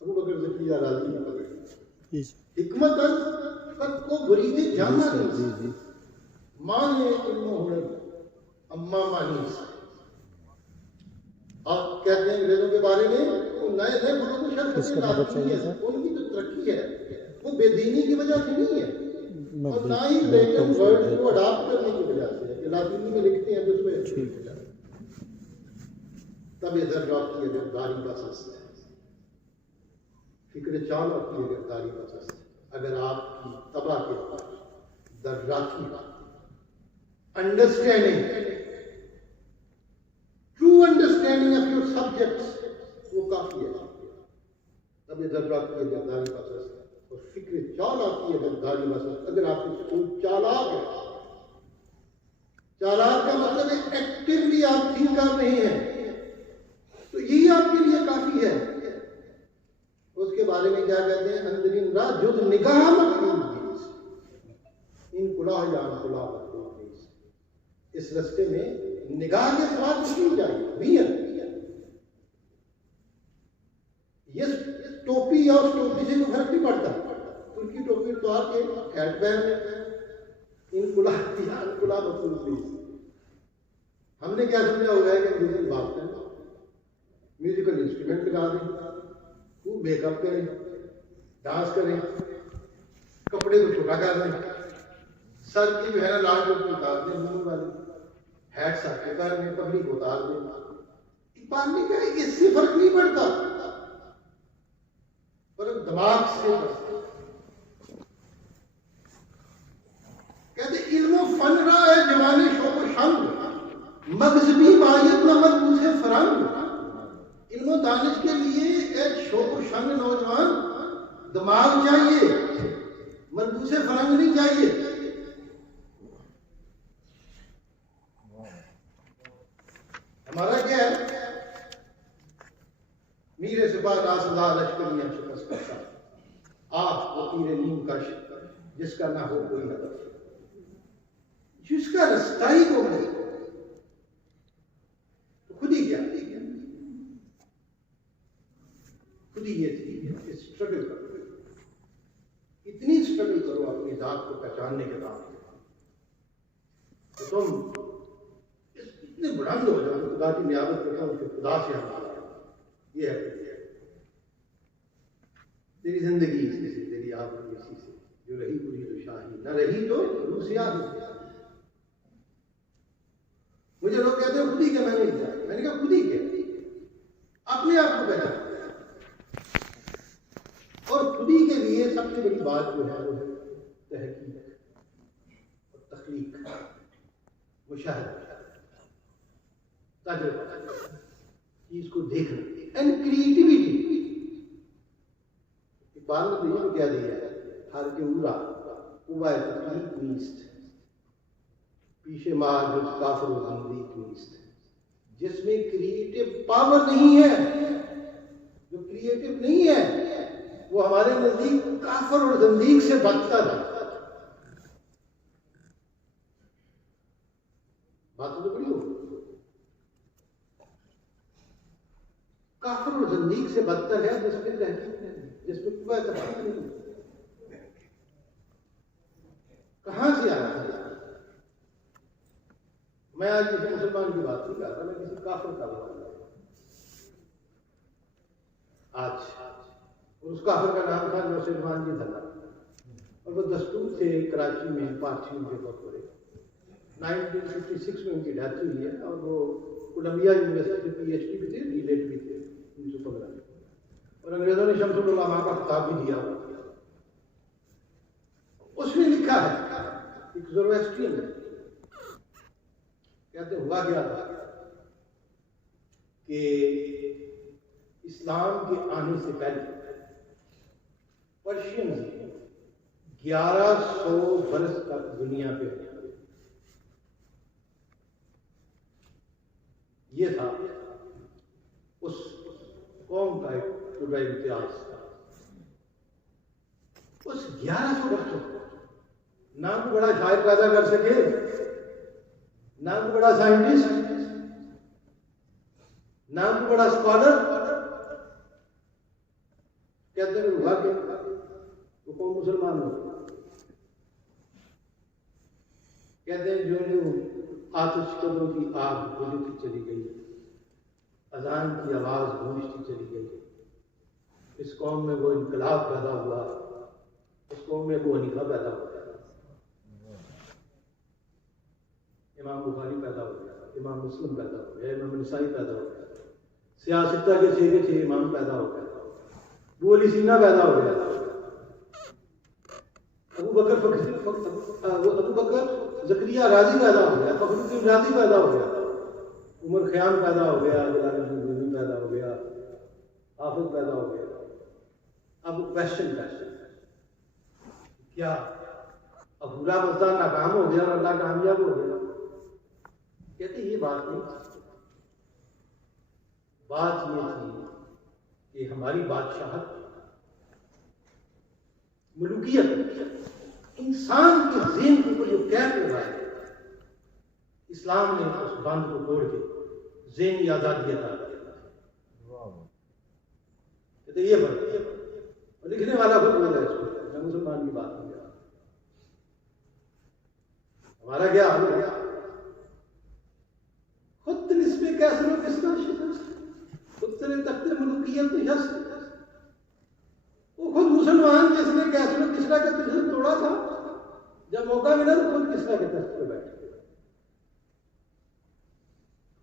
ابو بکر زکریا راضی کی پگڑی. حکمت از تک کو برید جامع نیس مانے علم و ہنر امامہ نیس. آپ کہتے ہیں انگریزوں کے بارے میں نئے نئے ملکوں کو شرط ہے ان کی جو ترقی ہے وہ بے دینی کی وجہ سے نہیں ہے اور نہ ہی لیٹن ورڈ کو اڈاپٹ کرنے کی وجہ سے ہے کہ لاطینی میں لکھتے ہیں تو اس میں تب یہ ذرات کی گرداری کا سس ہے. فکر چالوں کی گرداری کا سس ہے. اگر آپ کی تباہ کے پاس درراتی understanding true understanding of your subjects وہ کافی ہے. تب یہ ذرات کی گرداری کا سس ہے اور فکر چال آتی ہے گرداری کا سس. اگر آپ کو چالاک ہے چالاک کا مطلب ہے ایکٹیولی آپ تھنک کر رہے ہیں تو یہی آپ کے لیے کافی ہے. اس کے بارے میں کیا کہتے ہیں اندرین راہ جز نگاہ مقبول ان کلاہ یا ان کلاہ مقبول. اس رستے میں نگاہ کے سوال نہیں چاہیے. یہ ٹوپی اور ٹوپی سے کوئی فرق نہیں پڑتا. ان کی ٹوپی اتار کے ہیڈ بینڈ ان کلاہ مقبول. ہم نے کیا سمجھا ہوا ہے کہ میوزک بات کریں میوزیکل انسٹرومنٹ لگا دیں خوب میک اپ کریں ڈانس کریں کپڑے کو چھوٹا کر دیں سر کی جو ہے نا لال ٹوپی اتار دیں منہ والی ہیڈ سر کے پیر میں پگڑی کو اتار دیں. اقبال نے کہا اس سے فرق نہیں پڑتا فرق دماغ سے پڑتا. کہتے علم و فن رہا ہے جوان شوق و شنگ مغزبی بایت نہ ملبوس فرنگ. علم و دانش کے لیے ایک شوق و شنگ نوجوان دماغ چاہیے ملبوس فرنگ نہیں چاہیے. ہمارا کیا ہے میرے سپاہ ناسزا لشکریاں شکست کرتا آپ وہ تیر نیم کش جس کا نہ ہو کوئی ہدف جس کا رستہ ہی کو نہیں تو خود ہی کیا خود ہی یہ تھی اسٹرگل کرو اتنی اسٹرگل کرو اپنی ذات کو پہچاننے کے بعد تو تم اتنے بلند ہو جاؤ خدا کی نیابت کرتا ہوں کہ خدا سے ہمارا یہ ہے تیری زندگی اسی سے تیری آبادی اسی سے جو رہی پوری تو شاہی نہ رہی تو روسیا مجھے لوگ کہتے ہیں خود ہی کہ میں نہیں جاتا. میں نے کہا خود ہی کہ اپنے آپ کو پہچان اور خود ہی کے لیے سب سے بڑی بات جو ہے وہ ہے تحقیق اور تخلیق مشاہدہ تجربہ چیز کو دیکھنا اینڈ کریٹیویٹی. اقبال نے تو یہ کیا دیا ہے ہر کے اورا اوائے تخلیق نیست پیشے مار جو کافر و زندیق نیست. جس میں کریٹیو پاور نہیں ہے جو کریٹیو نہیں ہے وہ ہمارے نزدیک کافر اور زندیق سے بدتر ہے. بات تو بڑی ہو تبلیغ سے بدتر ہے جس میں تحقیق نہیں، جس میں کوئی اتفاق نہیں. کہاں سے آیا ہے؟ میں آج کسی مسلمان کی بات نہیں کر رہا، میں کسی کافر کا بات کر رہا ہوں. آج اس کافر کا نام تھا نوشیروان جی دھلا، اور وہ دستور سے کراچی میں پارچیوں کے بہت بڑے. 1956 میں ان کی ڈیتھ ہوئی ہے، اور وہ کولمبیا یونیورسٹی سے PhD بھی تھے، ڈیلیٹ بھی تھے 1915 میں. اور انگریزوں نے شمس العلماء کا خطاب بھی دیا ہوا. اس میں لکھا ہے، ایک زروسٹرین ہے، کہتے ہوا کیا تھا کہ اسلام کے آنے سے پہلے پرشین 1100 برس تک دنیا پہ یہ تھا اس قوم کا ایک ٹوٹا امتیاز. اس 1100 برسوں نہ کوئی بڑا شاعر پیدا کر سکے، نہ کوئی بڑا سائنٹسٹ، نہ کوئی بڑا اسکالر. کہتے ہیں ہوا کہ وہ قوم مسلمان ہو. کہتے ہیں جو آتش قدروں کی آگ بجھتی چلی گئی، اذان کی آواز گونجتی چلی گئی، اس قوم میں وہ انقلاب پیدا ہوا، اس قوم میں وہ حنیفہ پیدا ہوا. امام بخاری پیدا ہو گیا، امام مسلم پیدا ہو گیا، امام نسائی پیدا ہو گیا، سیاستہ کے 6 کے 6 امام پیدا ہو گیا، ابو علی سینا پیدا ہو گیا، ابو بکر زکریا رازی پیدا ہو گیا، فخر الدین رازی پیدا ہو گیا، عمر خیام پیدا ہو گیا، جلال الدین رومی پیدا ہو گیا، حافظ پیدا ہو گیا. اب کوشچن کیا اب برا بزدہ ناکام ہو گیا اور اللہ کامیاب ہو گیا؟ کہتے یہ بات نہیں. بات یہ تھی کہ ہماری بادشاہت، ملوکیت، انسان کے ذہن کو جو قید لگایا، اسلام نے اس بند کو توڑ کے ذہنی آزادی عطا کی. کہتے یہ فرق ہے. اور لکھنے والا خود بول رہا ہے اس کو، میں مسلمان کی بات نہیں کر رہا. ہمارا کیا حال ہے؟ خود نسبے کیسے لو کس کا شکست، خود تیرے تخت ملوکیت نشست. وہ خود مسلمان جس نے کیسے لو کسرا کا تخت توڑا تھا، جب موقع ملا تو خود کسرا کے تخت پہ بیٹھ گیا.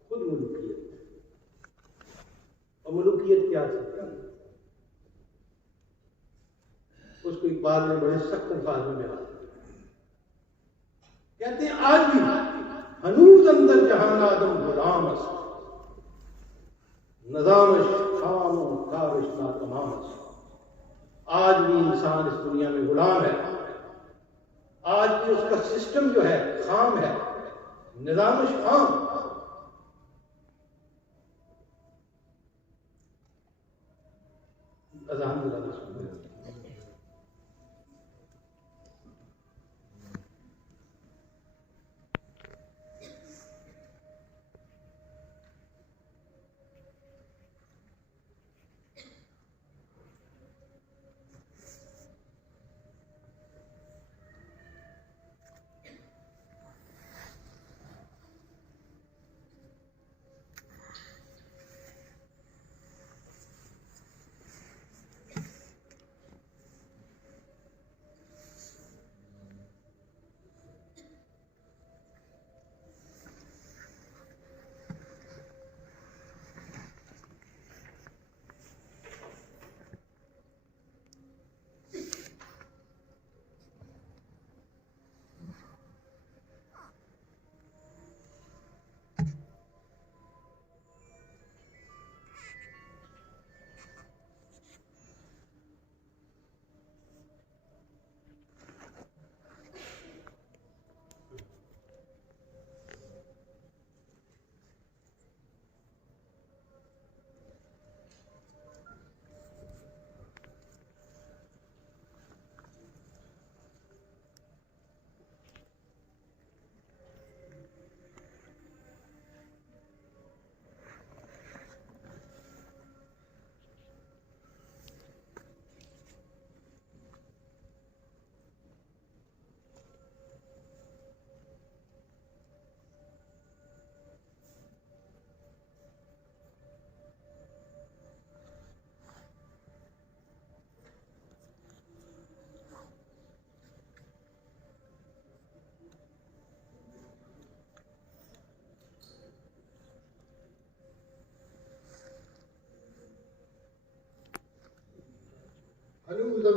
خود ملوکیت. اور ملوکیت کیا تھی؟ اس کو اقبال نے بڑے سخت الفاظ میں بیان کیا. کہتے ہیں آج بھی ہنوز اندر جہان آدم غلام است، نظامش خام و کارش ناتمام است. آج بھی انسان اس دنیا میں غلام ہے، آج بھی اس کا سسٹم جو ہے خام ہے، نظامش خام. اذان دلا دو.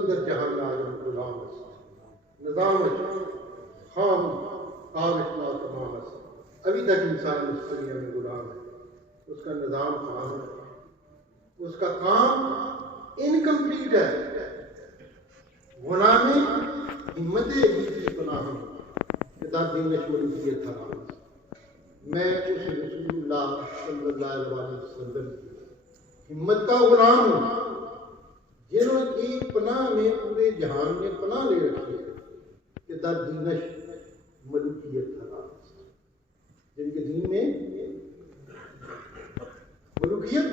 در جهان آدم غلام است نظامش خام کارش ناتمام است. ابھی تک انسان اس دنیا میں غلام ہے، اس کا نظام خام ہے، اس کا کام انکمپلیٹ ہے. غلام ہمت کی پناہ کتاب دین ملوکیت حرام. میں اس رسول اللہ صلی اللہ علیہ وسلم کی ہمت کا غلام ہوں جنہوں کی پناہ میں پورے جہان میں پناہ لے رکھی ہے کہ در دینش ملوکیت حرام، جن کے دین میں ملوکیت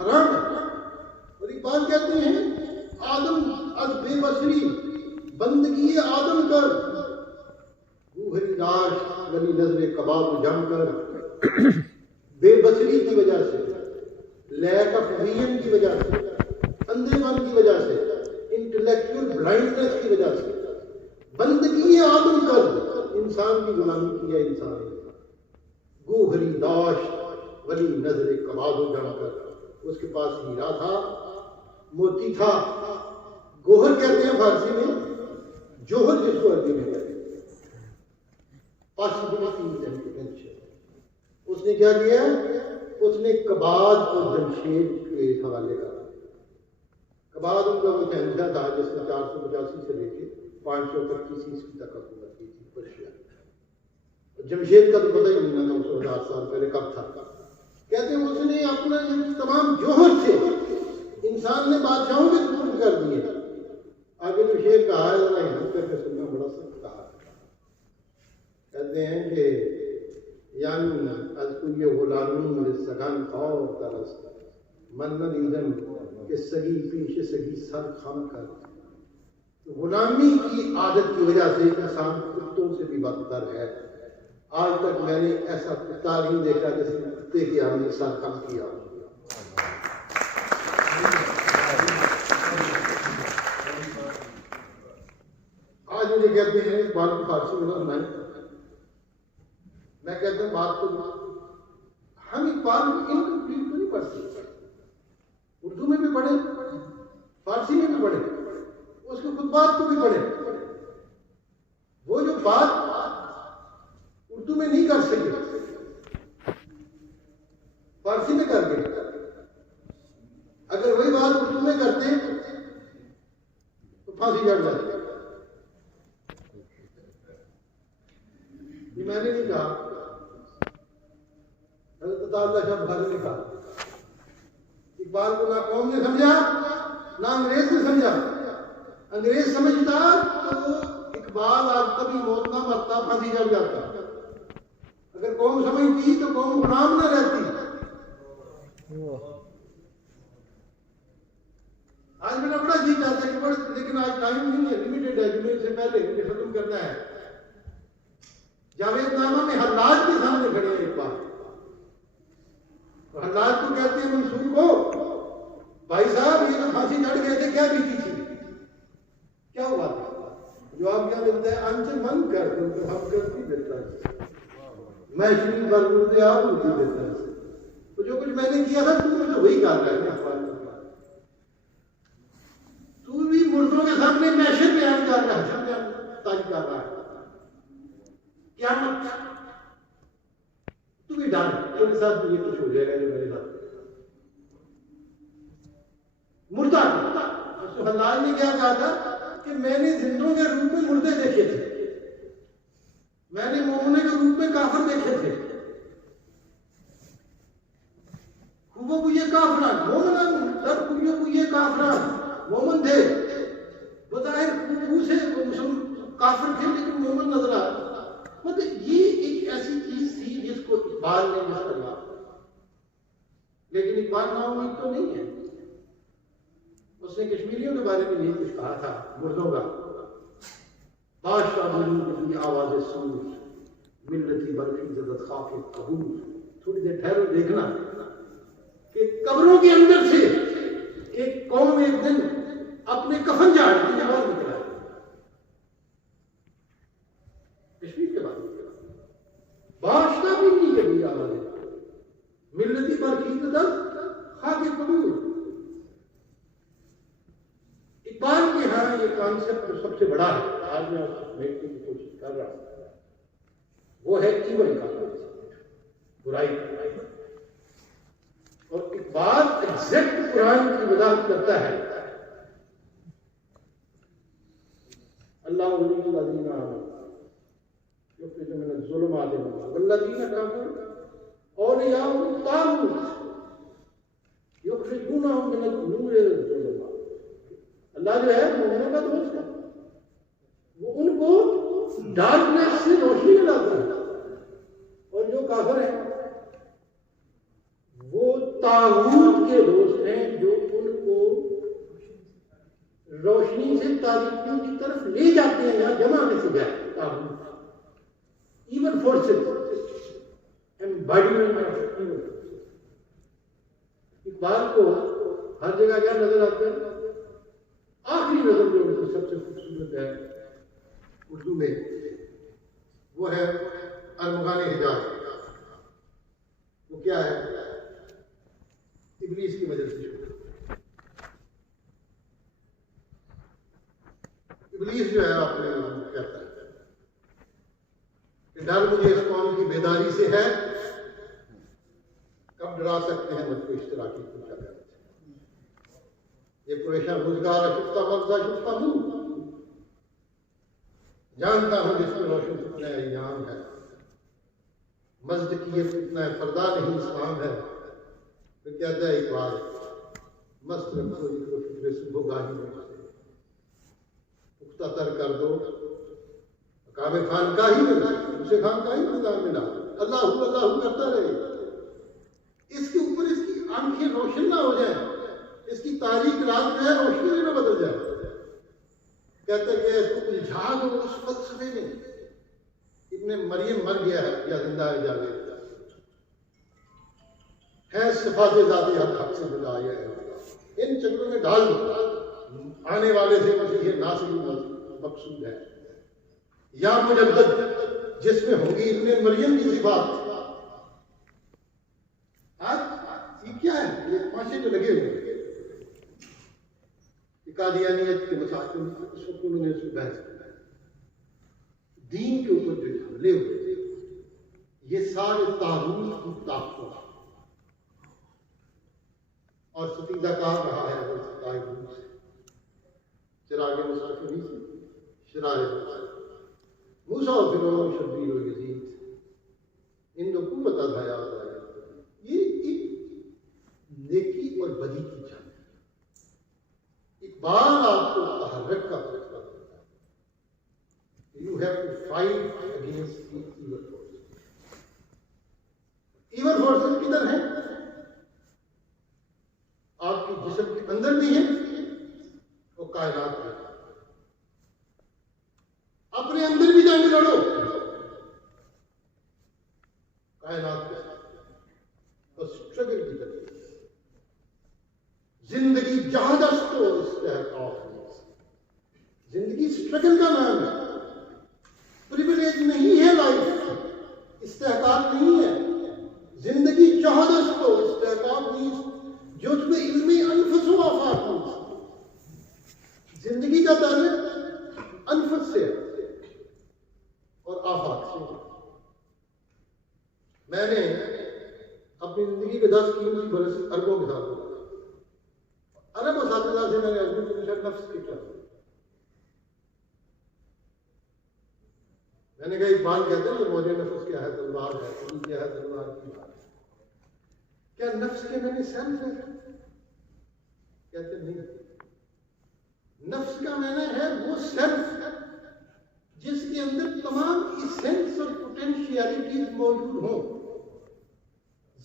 حرام ہے. اور ایک بات کہتے ہیں آدم از بے بصری بندگی آدم کر گوہری لاش ولی نظر کباب جم کر. بے بصری کی وجہ سے، لیک آف ویژن کی وجہ سے، اندھے من کی وجہ سے، انٹلیکچوئل بلائنڈنس کی وجہ سے بندگی آدم کر انسان کی غلامی کی ہے. انسان گوہری داشت ولی نظر کباب جم کر، اس کے پاس ہیرا تھا، موتی تھا. گوہر کہتے ہیں فارسی میں، جوہر جس کو عربی میں کہتے ہیں. پاسبلٹی. اس نے کیا کیا؟ اس نے کباد اور جمشید کے حوالے کرا. کباد ان کا وہ شہنشاہ تھا جس نے 485 سے لے کے 525 عیسوی تک حکومت کی تھی پرشیا. جمشید کا تو پتہ ہی نہیں تھا اس 1000 سال پہلے کب تھا. کہتے ہیں اس نے اپنا تمام جوہر سے انسان نے بادشاہوں کے سپرد کر دیے. آگے جو شعر کہا ہے ذرا ہمت کر کے سننا، بڑا سخت کہا. کہتے ہیں کہ یعنی از کوئی غلامی سگن خور ترست من ندیدم کہ سگی پیش سگی سر خم کر. غلامی کی عادت کی وجہ سے انسان کتوں سے بھی بدتر ہے. آج تک میں نے ایسا کتا نہیں دیکھا جس نے کتے کے ہم نے سر خم کیا. آج مجھے کہتے ہیں اس بات کو فارسی میں نہ سنائیں. میں کہتا ہوں بات تو ہم اقبال کو انکمپلیٹ تو نہیں پڑھ سکتے. اردو میں بھی پڑھیں، فارسی میں بھی پڑھیں، اس کے خطبات کو بھی پڑھیں. وہ جو بات اردو میں نہیں کر سکے فارسی میں کر گئے. اگر وہی بات اردو میں کرتے تو پھانسی چڑھ جاتی. یہ میں نے نہیں کہا، حضرت عطا اللہ شاہ بخاری نے کہا. اقبال کو نہ قوم نے سمجھا نہ انگریز نے سمجھا. انگریز سمجھتا تو اقبال آج کبھی موت نہ مرتا، پھانسی چڑھ جاتا. اگر قوم سمجھتی تو قوم غلام نہ رہتی. آج میرا بڑا جی چاہتا ہے کہ لیکن آج ٹائم نہیں ہے، لمیٹڈ ہے. جمعے سے پہلے مجھے ختم کرنا ہے. جاوید نامہ میں حلاج کے سامنے کھڑے ہیں ایک بار. حلاج کو کہتے ہیں منصور کو، بھائی صاحب یہ تو پھانسی چڑھ گئے تھے، کیا بیتی تھی، کیا ہوا تھا؟ جواب کیا ملتا ہے؟ انچ من کر دوں تو ہم کر نہیں دیتا ہے، میں شریف بر مردے آپ نہیں دیتا ہے. تو جو کچھ میں نے کیا تھا تو مجھے وہی کر رہا ہے. تو بھی مردوں کے سامنے محشر بیان کر رہا ہے، حشر تاج کر رہا ہے. قیامت تو بھی ڈال میرے ساتھ یہ کچھ ہو جائے گا جو میرے ساتھ مردہ. حلاج نے کیا کہا تھا کہ میں نے زندوں کے روپ میں مردے دیکھے تھے، میں نے مومنے کے روپ میں کافر دیکھے تھے. خوبوں کو یہ کافران مومن در خوبیوں کو یہ کافران مومن تھے. بظاہر خوبو سے کافر تھے لیکن مومن نظر آئے. مطلب یہ ایک ایسی چیز تھی جس کو اقبال نے نہ کرا. لیکن اقبال نا امید تو نہیں ہے. اس نے کشمیریوں کے بارے میں یہی کچھ کہا تھا مردوں کا. بادشاہ ملوک کی آواز سور ملتی برفی زدت خاک قبور. تھوڑی دیر ٹھہرو دیکھنا کہ قبروں کے اندر سے ایک قوم ایک دن اپنے کفن جاڑ کی جواب نکلا ہے. کشمیر کے بارے میں بادشاہ بھی نہیں کبھی آواز ملتی برفی زدت خاک قبور. اقبال کے ہاں یہ کانسیپٹ جو سب سے بڑا ہے، آج میں اس کو سمیٹنے کی کوشش کر رہا ہوں، وہ ہے ایون کا برائی کا۔ اور اقبال ایگزیکٹ قرآن کی وضاحت کرتا ہے، اللہ ولی الذین آمنوا یخرجون من الظلمات الى النور والذین کفروا اولیاءهم الطاغوت یخرجونهم من النور الى الظلمات۔ اللہ جو ہے مومنوں کا دوست ہے، وہ ان کو ڈارکنیس سے روشنی میں لاتا ہے، اور جو کافر ہیں وہ طاغوت کے دوست ہیں جو ان کو روشنی سے تاریکیوں کی طرف لے جاتے ہیں، یا جمع میں سے گئے طاغوت، evil forces, embodiment of evil. Iqbal کو ہر جگہ کیا نظر آتا ہے؟ آخری نظر جو ان کی سب سے خوبصورت ہے اردو میں، وہ ہے ارمغان حجاز۔ وہ کیا ہے؟ ابلیس کی وجہ سے شروع۔ ابلیس جو ہے آپ نے کہتا ہے کہ ڈر مجھے اس قوم کی بیداری سے ہے، کب ڈرا سکتے ہیں مجھ کو اشتراکی پوچھا کرتے یہ پریشان روزگار شفتہ قبضہ شفتہ منہ، جانتا ہوں جس میں روشن فتنہ ایام ہے، مزد کی یہ فتنہ پردہ نہیں اسلام ہے۔ پھر کہتا ہے اقبال مست رکھو ذکر فکر صبح گاہی میں پختہ تر کر دو مقام خانقاہی میں، اسے خانقاہی نظام ملا، اللہ کرتا رہے، اس کے اوپر اس کی آنکھیں روشن نہ ہو جائیں، اس کی تاریخ رات جو ہے روشنی میں نہ بدل جائے۔ کہتا ہے کہ اس کو الجھا دو اس فلسفے میں، ابن مریم مر گیا ہے یا زندہ ہے جاوید ہے، صفات ذاتی حق سے بتایا ہے، ان چکروں میں ڈال دو، آنے والے سے مسیح ناصری مقصود ہے، یا مجدد جس میں ہوگی ابن مریم کی صفات۔ آج یہ کیا ہے؟ یہ پانچے جو لگے ہوئے قادیانیت کے مسائل اس وقت انہوں نے اس کو بحث کیا، دین کے اوپر جو حملے ہوئے یہ سارے طاغوت کی طاقتوں اور ستیزہ کار رہا ہے اگر ستائے گروہ سے چراغ مصطفی سے شرائع موسیٰ و فرعون شبیر و یزید ان کو قوت ادھایا یہ ایک نیکی اور بدی کی جنگ ہے۔ اقبال آپ کو تحرک کا فیصلہ دیتا ہے، you have to fight against the evil forces. Evil forces کدھر ہیں؟ آپ کی جسم کے اندر بھی ہے، وہ کائنات میں اپنے اندر بھی جنگ لڑو، کائنات میں بس اسٹرگل کی کرتے زندگی جہادست و استحقاق، زندگی اسٹرگل کا نام ہے، پریویلیج نہیں ہے لائف، استحقاق نہیں ہے، زندگی جہادست و استحقاق نہیں، جو اس میں علمی انفس و آفاق نہیں، زندگی کا تعلق انفس سے ہے اور آفاق سے۔ میں نے اپنی زندگی کے 10 قیمتی برس اربوں کے ساتھ عرب اساتذہ سے میں نے عربی پوچھا نفس کے کیا، میں نے کہا اقبال کہتے ہیں یہ موجے نفس کیا ہے تلوار ہے، کیا ہے تلوار کی بات، کیا نفس کے میں نے سیلف ہے؟ کہتے نہیں، نفس کا معنی ہے وہ سیلف جس کے اندر تمام ایسنس اور پوٹینشیلٹیز موجود ہوں،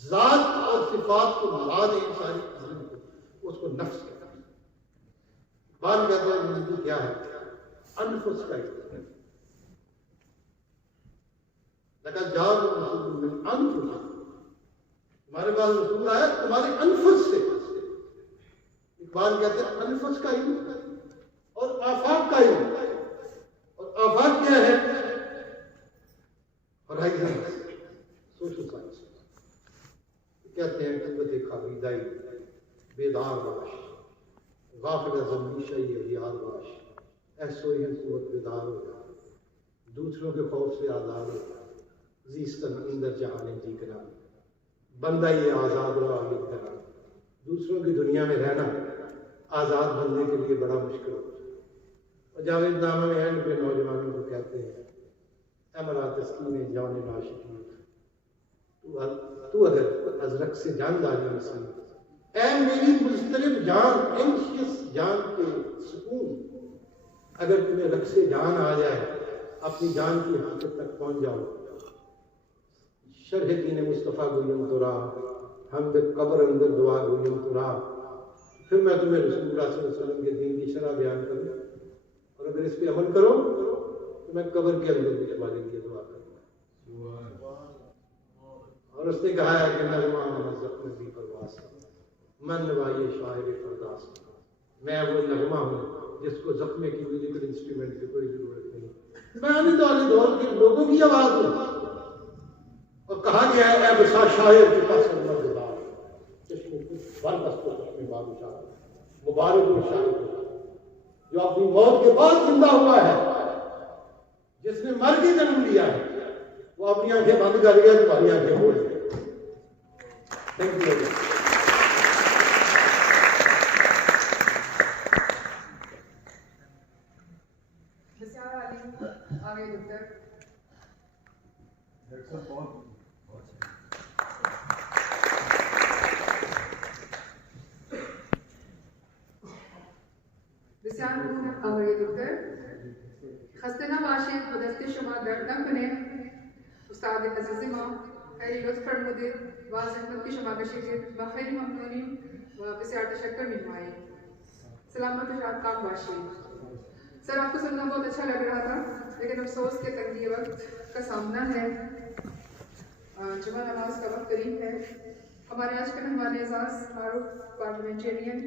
ذات اور صفات کو ملا دے ساری چیزوں کو، اس کو نفس کہتا ہے۔ بات کہتا ہے زندگی کیا ہے؟ انفس کا استعمال، لقد جاءکم رسول من انفسکم، تمہارے پاس رسول آیا تمہارے انفس سے۔ اقبال کہتے ہیں انفس کا علم اور آفاق کا علم، اور آفاق کیا ہے؟ ہورائزن، سوشل سائنس کہتے ہیں قوت خالیدائی، بیدار باش، غافل ضمی شیء یار باش، ایسو ہی قوت بیدار ہو جا، دوسروں کے خوف سے آزاد ہو جا، زیستن اندر جہانے جی کرا، بندہ یہ آزاد و عابد کرا۔ دوسروں کی دنیا میں رہنا آزاد بندے کے لیے بڑا مشکل ہوتا ہے۔ اور جاوید نامہ میں اینڈ پہ نوجوانوں کو کہتے ہیں، اے مرا تسکین جان ناشکی، تو اگر از رقص جان داری نصیب، اے میری مضطرب جان، انشیس جان کے سکون، اگر تمہیں رقص جان آ جائے، اپنی جان کی حقیقت تک پہنچ جاؤ۔ شرح دین مصطفیٰ گویم تو راہ، ہم بے قبر اندر دعا گویم تو راہ، پھر میں تمہیں رسول اللہ صلی اللہ علیہ وسلم کے دین کی شرح بیان کروں، اور اگر اس پہ عمل کرو تو میں قبر کے اندر بھی تمہارے لیے دعا کروں گا۔ اور اس نے کہا ہے کہ نغمہ منظق میں بھی پرواز، من نوائی شاعر پرداس، میں وہ نغمہ ہوں جس کو زخمے کی میوزیکل انسٹرومنٹ کی کوئی ضرورت نہیں، میں آنے والے دور کے لوگوں کی آواز ہوں۔ اور کہا گیا ہے اے بسا شاعر کے پاس اللہ دار، چشم بردست و چشم بابو شاعر، مبارک و شاعر جو اپنی موت کے بعد زندہ ہوا ہے، جس نے مر کے جنم لیا ہے، وہ اپنی آنکھیں بند کر گیا، تمہاری آنکھیں کھول گئی۔ Thank you. بسیار عالی، آگے دکتر بسیار خوب، آگے دکتر خسته نباشید، با دست شما درد نکنه. استاد عزیز ما خیلی لطف فرمودید و زحمت که شما کشیدید و خیلی ممنونیم و بسیار تشکر می‌نماییم. سلامت و شادکام باشید۔ سر آپ کو سننا بہت اچھا لگ رہا تھا، لیکن افسوس کے تنگی وقت کا سامنا ہے، جمعہ نماز کا وقت قریب ہے۔ ہمارے آج کے مہمان اعزاز معروف پارلیمنٹرین،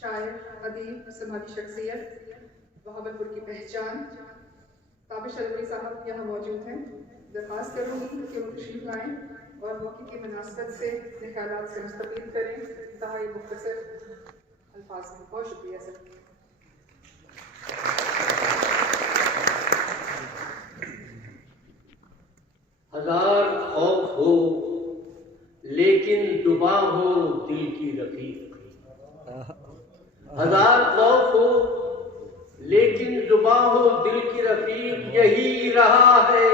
شاعر، ادیب، سماجی شخصیت، بہاولپور کی پہچان تابش الوری صاحب یہاں موجود ہیں۔ درخواست کروں گی کہ وہ تشریف لائیں اور موقع کی مناسبت سے اپنے خیالات سے مستفید کریں انتہائی مختصر الفاظ میں۔ بہت شکریہ سر۔ ہزار خوف ہو لیکن ڈبا ہو دل کی رفیق، ہزار خوف ہو لیکن ڈبا ہو دل کی رفیق، یہی رہا ہے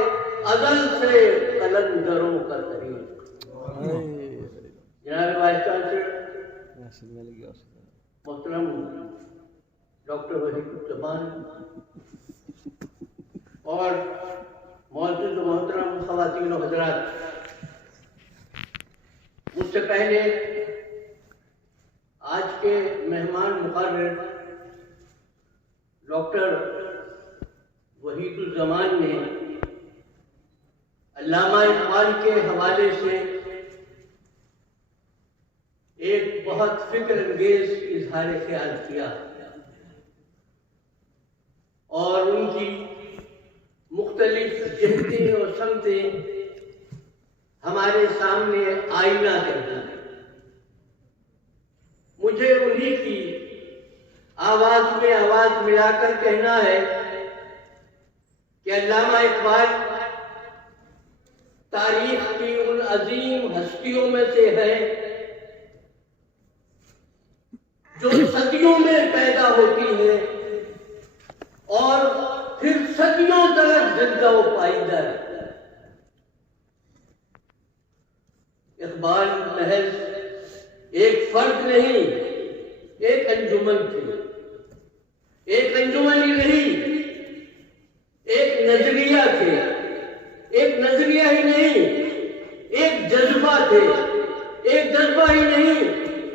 ازل سے قلندروں کا طریق۔ جناب وائس چانسلر محترم ڈاکٹر وحید الزمان اور معزز و محترم خواتین و حضرات، مجھ سے پہلے آج کے مہمان مقرر ڈاکٹر وحید الزمان نے علامہ اقبال کے حوالے سے ایک بہت فکر انگیز اظہار خیال کیا اور ان کی مختلف جہتیں اور سمتیں ہمارے سامنے آئینہ کر دی۔ مجھے انہی کی آواز میں آواز ملا کر کہنا ہے کہ علامہ اقبال تاریخ کی ان عظیم ہستیوں میں سے ہے جو صدیوں میں پیدا ہوتی ہیں اور پھر صدیوں تک زندہ و پائیدہ رہتا ہے۔ اقبال محض ایک فرد نہیں، ایک انجمن تھی، ایک انجمن ہی نہیں، ایک نظریہ تھے، ایک نظریہ ہی نہیں، ایک جذبہ تھے، ایک جذبہ ہی نہیں،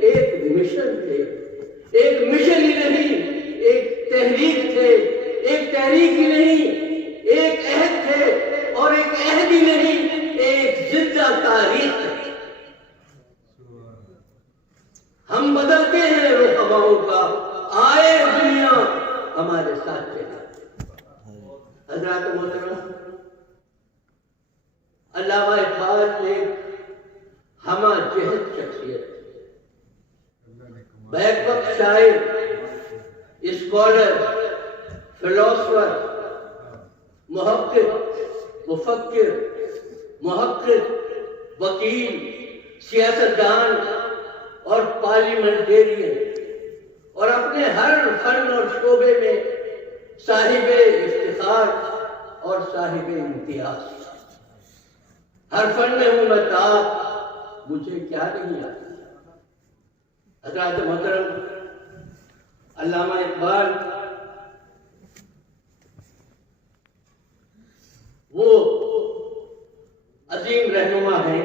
ایک مشن تھے، ایک مشن ہی نہیں، ایک تحریک تھے، ایک تحریک ہی نہیں، ایک عہد تھے اور ایک عہد ہی نہیں، ایک زندہ تاریخ ہے۔ ہم بدلتے ہیں رخ ہواؤں کا، آئے دنیا ہمارے ساتھ چلے۔ حضرات محترم، علامہ اقبال ایک ہمہ جہت شخصیت، بیک وقت شاعر، اسکالر، فلاسفر، محقق، مفکر، محقق، وکیل، سیاستدان اور پارلیمنٹیرین، اور اپنے ہر فن اور شعبے میں صاحب افتخار اور صاحب امتیاز۔ ہر فن میں ہوں میں تاب، مجھے کیا نہیں آتا۔ حضرات محترم، علامہ اقبال وہ عظیم رہنما ہیں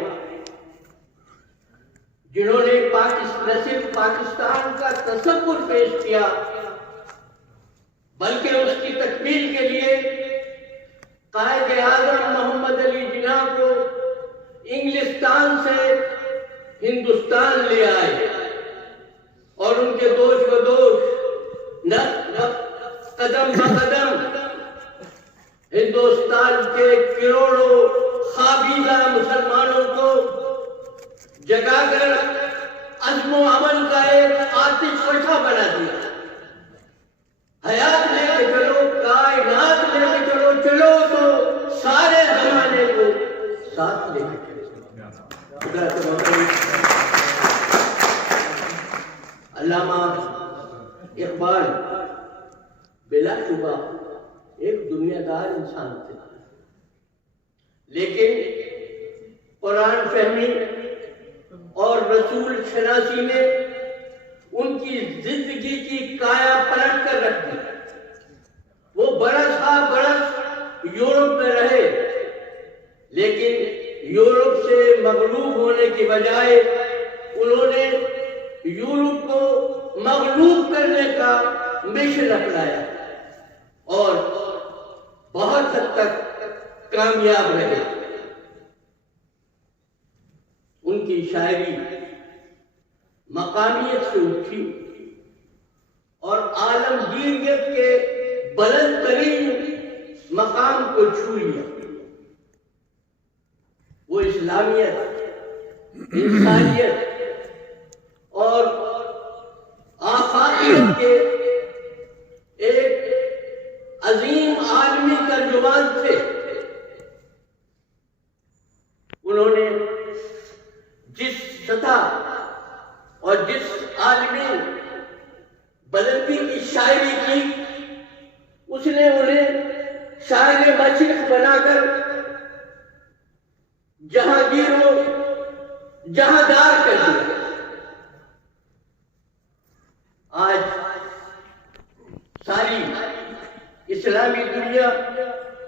جنہوں نے نہ صرف پاکستان کا تصور پیش کیا بلکہ اس کی تکمیل کے لیے قائد اعظم محمد علی جناح کو انگلستان سے ہندوستان لے آئے، اور ان کے دوش و دوش قدم بقدم ہندوستان کے کروڑوں خوابیدہ مسلمانوں کو جگا کر عزم و عمل کا ایک آتش فشاں بنا دیا۔ حیات لے کے چلو، کائنات لے کے چلو، چلو تو سارے زمانے کو ساتھ لے کے چلو۔ علامہ اقبال بلا شبہ ایک دنیا دار انسان تھے، لیکن قرآن فہمی اور رسول شناسی نے ان کی زندگی کی کایا پلٹ کر رکھ دی۔ وہ برس ہا برس یورپ میں رہے، لیکن یورپ سے مغلوب ہونے کی بجائے انہوں نے یورپ کو مغلوب کرنے کا مشن اپنایا اور بہت حد تک کامیاب رہے۔ ان کی شاعری مقامیت سے اٹھی اور عالمگیریت کے بلند ترین مقام کو چھو لیا۔ وہ اسلامیت، انسانیت اور آفاقیت کے ایک عظیم عالمی ترجمان تھے۔ انہوں نے جس سطح اور جس عالمی بلندی کی شاعری کی، اس نے انہیں شاعر مشرق بنا کر جہانگیر و جہاندار کر دیا۔ آج ساری اسلامی دنیا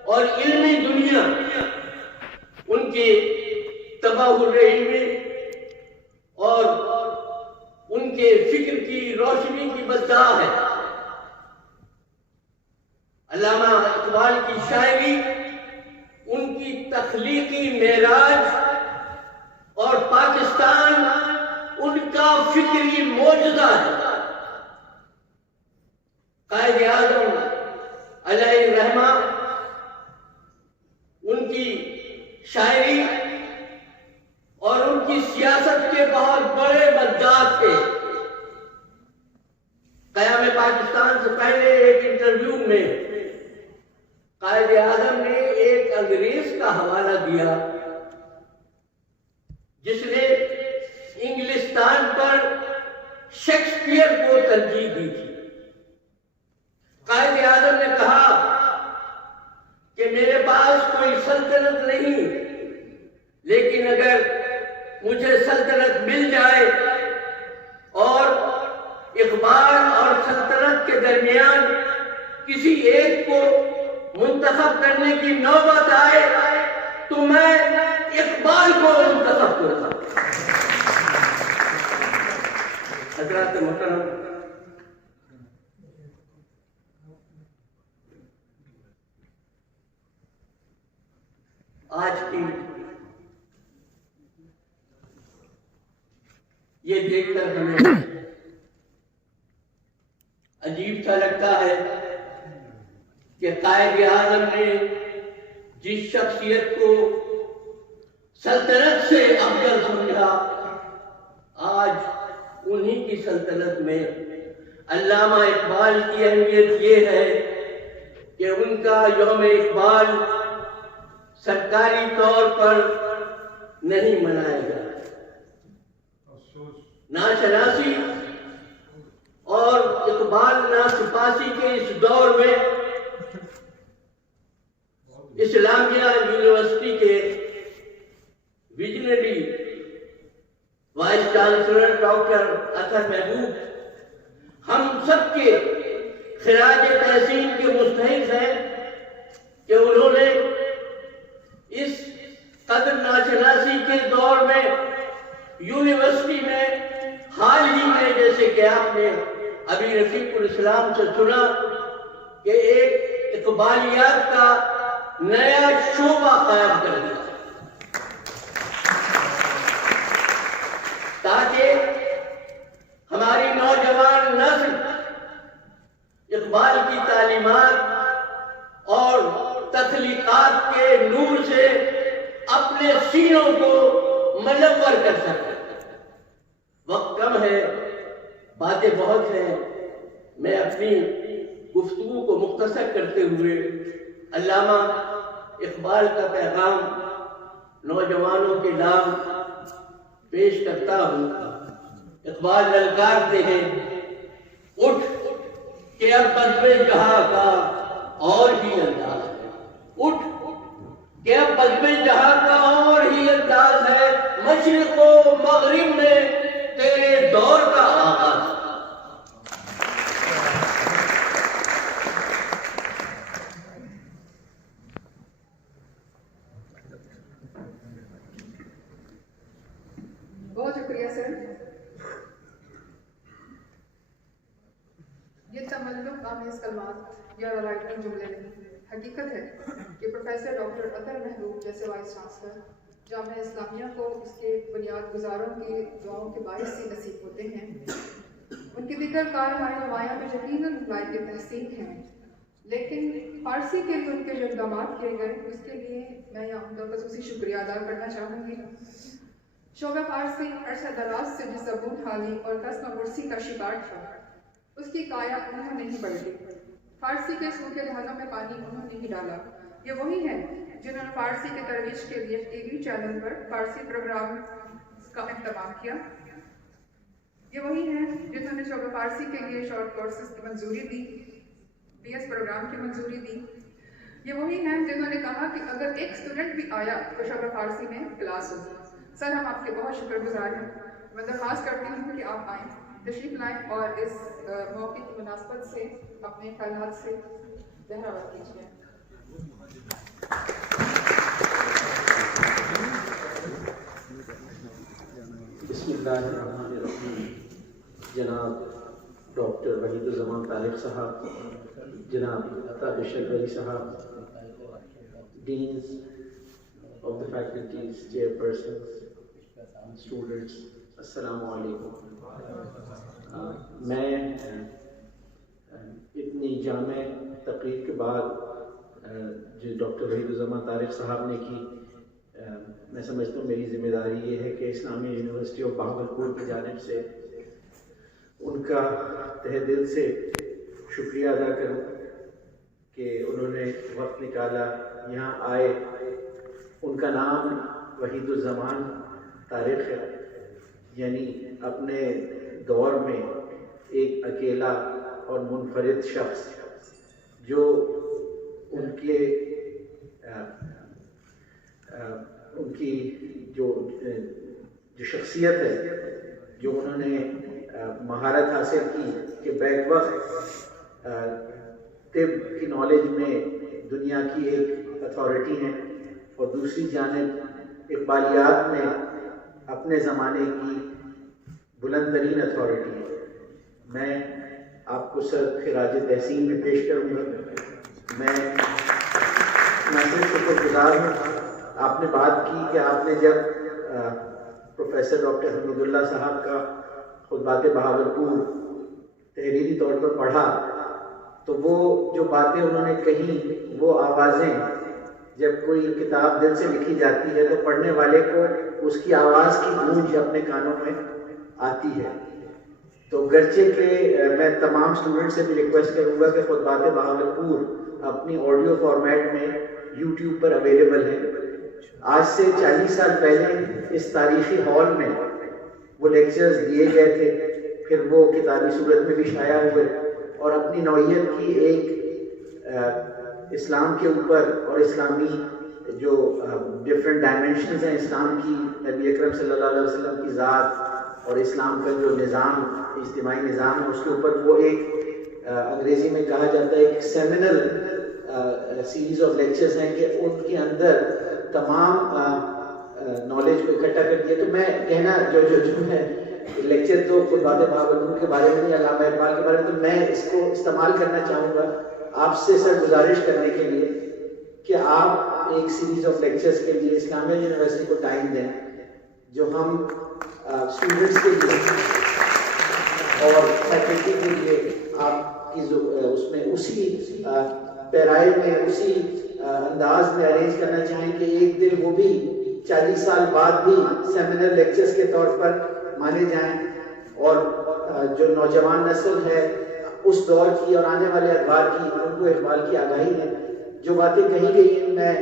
اور علمی دنیا ان کے تباہر علمی اور ان کے فکر کی روشنی کی مدعا ہے۔ علامہ اقبال کی شاعری ان کی تخلیقی معراج اور پاکستان ان کا فکری معجزہ ہے۔ قائد اعظم علیہ الرحمہ ان کی شاعری اور ان کی سیاست کے بہت بڑے مداح تھے۔ قیام پاکستان سے پہلے ایک انٹرویو میں قائد اعظم نے ایک انگریز کا حوالہ دیا جس نے انگلستان پر شیکسپیئر کو ترجیح دی تھی۔ قائد اعظم نے کہا کہ میرے پاس کوئی سلطنت نہیں، لیکن اگر مجھے سلطنت مل جائے اور اقبال اور سلطنت کے درمیان کسی ایک کو منتخب کرنے کی نوبت آئے تو میں اقبال کو منتخب کرتا ہوں۔ حضرات محترم، آج کی یہ دیکھ کر ہمیں عجیب سا لگتا ہے کہ قائد اعظم نے جس شخصیت کو سلطنت سے افضل سمجھا، آج انہی کی سلطنت میں علامہ اقبال کی اہمیت یہ ہے کہ ان کا یوم اقبال سرکاری طور پر نہیں منایا گیا۔ ناشناسی اور اقبال ناسپاسی کے اس دور میں اسلامیہ یونیورسٹی کے ویژنری وائس چانسلر ڈاکٹر اطہر محبوب ہم سب کے خراج تحسین کے مستحق ہیں کہ انہوں نے اس قدر ناشناسی کے دور میں یونیورسٹی میں حال ہی میں، جیسے کہ آپ نے ابھی رفیق الاسلام سے سنا، کہ ایک اقبالیات کا نیا شعبہ قائم کر دیا تاکہ ہماری نوجوان نسل اقبال کی تعلیمات اور تخلیقات کے نور سے اپنے سینوں کو منور کر سکے۔ وقت کم ہے، باتیں بہت ہیں، میں اپنی گفتگو کو مختصر کرتے ہوئے علامہ اقبال کا پیغام نوجوانوں کے نام پیش کرتا ہوں۔ اقبال للکارتے ہیں، اٹھ کہ اب بزم جہاں کا اور ہی انداز ہے، اٹھ کہ اب بزم جہاں کا اور ہی انداز ہے، مشرق و مغرب میں تیرے دور کا آغاز۔ بہت شکریہ سر۔ یہ تملق آمیز کلمات یا رائٹنگ جملے نہیں، حقیقت ہے کہ پروفیسر ڈاکٹر اطہر محبوب جیسے وائس چانسلر جامعہ اسلامیہ کو اس کے بنیاد گزاروں کی دعاؤں کے باعث سے نصیب ہوتے ہیں۔ ان کے دیگر کارنامے نمایاں میں یقیناً لائق تحسین ہیں، لیکن فارسی کے لیے ان کے جو اقدامات کیے گئے اس کے لیے میں یہاں ان کا خصوصی شکریہ ادا کرنا چاہوں گی۔ شعبہ فارسی عرصہ دراز سے جس زبون حالی اور قسم ورسی کا شکار تھا، اس کی کایا انہوں نے ہی بدلی۔ فارسی کے سو کے دھانوں میں پانی انہوں نے ہی ڈالا۔ یہ وہی ہیں جنہوں نے فارسی کے ترویج کے لیے ٹی وی چینل پر فارسی پروگرام کا اہتمام کیا۔ یہ وہی ہیں جنہوں نے شعبہ فارسی کے لیے شارٹ کورسز کی منظوری دی، پی ایس پروگرام کی منظوری دی۔ یہ وہی ہیں جنہوں نے کہا کہ اگر ایک اسٹوڈنٹ بھی آیا تو شعبہ فارسی میں کلاس ہوگی۔ سر، ہم آپ کے بہت شکر گزار ہیں۔ میں درخواست کرتی ہوں کہ آپ آئیں، تشریف لائیں اور اس موقع کی مناسبت سے اپنے خیالات سے بہراور کیجیے۔ بسم اللہ الرحمن الرحیم۔ جناب ڈاکٹر وحید الزمان طارق صاحب، جناب عطا بشر ولی صاحب، deans of the faculties, chairpersons, students, السلام علیکم۔ میں اتنی جامع تقریر کے بعد جو ڈاکٹر وحید الزمان طارق صاحب نے کی، میں سمجھتا ہوں میری ذمہ داری یہ ہے کہ اسلامی یونیورسٹی آف بہاولپور کی جانب سے ان کا تہ دل سے شکریہ ادا کروں کہ انہوں نے وقت نکالا، یہاں آئے۔ ان کا نام وحید الزمان طارق ہے، یعنی اپنے دور میں ایک اکیلا اور منفرد شخص جو ان کی جو شخصیت ہے، جو انہوں نے مہارت حاصل کی کہ بیک وقت طب کی نالج میں دنیا کی ایک اتھارٹی ہیں، اور دوسری جانب اقبالیات میں اپنے زمانے کی بلند ترین اتھارٹی ہے۔ میں آپ کو سر خراج تحسین میں پیش کروں گا۔ میں شکر گزار ہوں۔ آپ نے بات کی کہ آپ نے جب پروفیسر ڈاکٹر حمید اللہ صاحب کا خطبات بہاولپور تحریری طور پر پڑھا تو وہ جو باتیں انہوں نے کہیں، وہ آوازیں جب کوئی کتاب دل سے لکھی جاتی ہے تو پڑھنے والے کو اس کی آواز کی گونج اپنے کانوں میں آتی ہے۔ تو گرچہ کہ میں تمام اسٹوڈنٹ سے بھی ریکویسٹ کروں گا کہ خطبات بہاولپور اپنی آڈیو فارمیٹ میں یوٹیوب پر اویلیبل ہے. آج سے 40 سال پہلے اس تاریخی ہال میں وہ لیکچرز دیے گئے تھے، پھر وہ کتابی صورت میں بھی شائع ہوئے اور اپنی نوعیت کی ایک اسلام کے اوپر اور اسلامی جو ڈفرینٹ ڈائمینشنز ہیں اسلام کی، نبی اکرم صلی اللہ علیہ وسلم کی ذات اور اسلام کا جو نظام، اجتماعی نظام ہے، اس کے اوپر وہ ایک انگریزی میں کہا جاتا ہے ایک سیمینل سیریز آف لیکچرز ہیں کہ ان کے اندر تمام نالج کو اکٹھا کر دیا. تو میں کہنا جو ہے لیکچر تو خطبات بہاولپور کے بارے میں نہیں، علامہ اقبال کے بارے میں، تو میں اس کو استعمال کرنا چاہوں گا آپ سے سر گزارش کرنے کے لیے کہ آپ ایک سیریز آف لیکچرز کے لیے اسلامیہ یونیورسٹی کو ٹائم دیں، جو ہم اسٹوڈنٹس کے لیے اور فیکلٹی کے لیے آپ کی اس میں اسی پیرائی میں اسی انداز میں ارینج کرنا چاہیں کہ ایک دن وہ بھی 40 سال بعد بھی سیمینر لیکچرز کے طور پر مانے جائیں، اور جو نوجوان نسل ہے اس دور کی اور آنے والے ادوار کی، ان کو اقبال کی آگاہی ہے. جو باتیں کہی گئی ہیں میں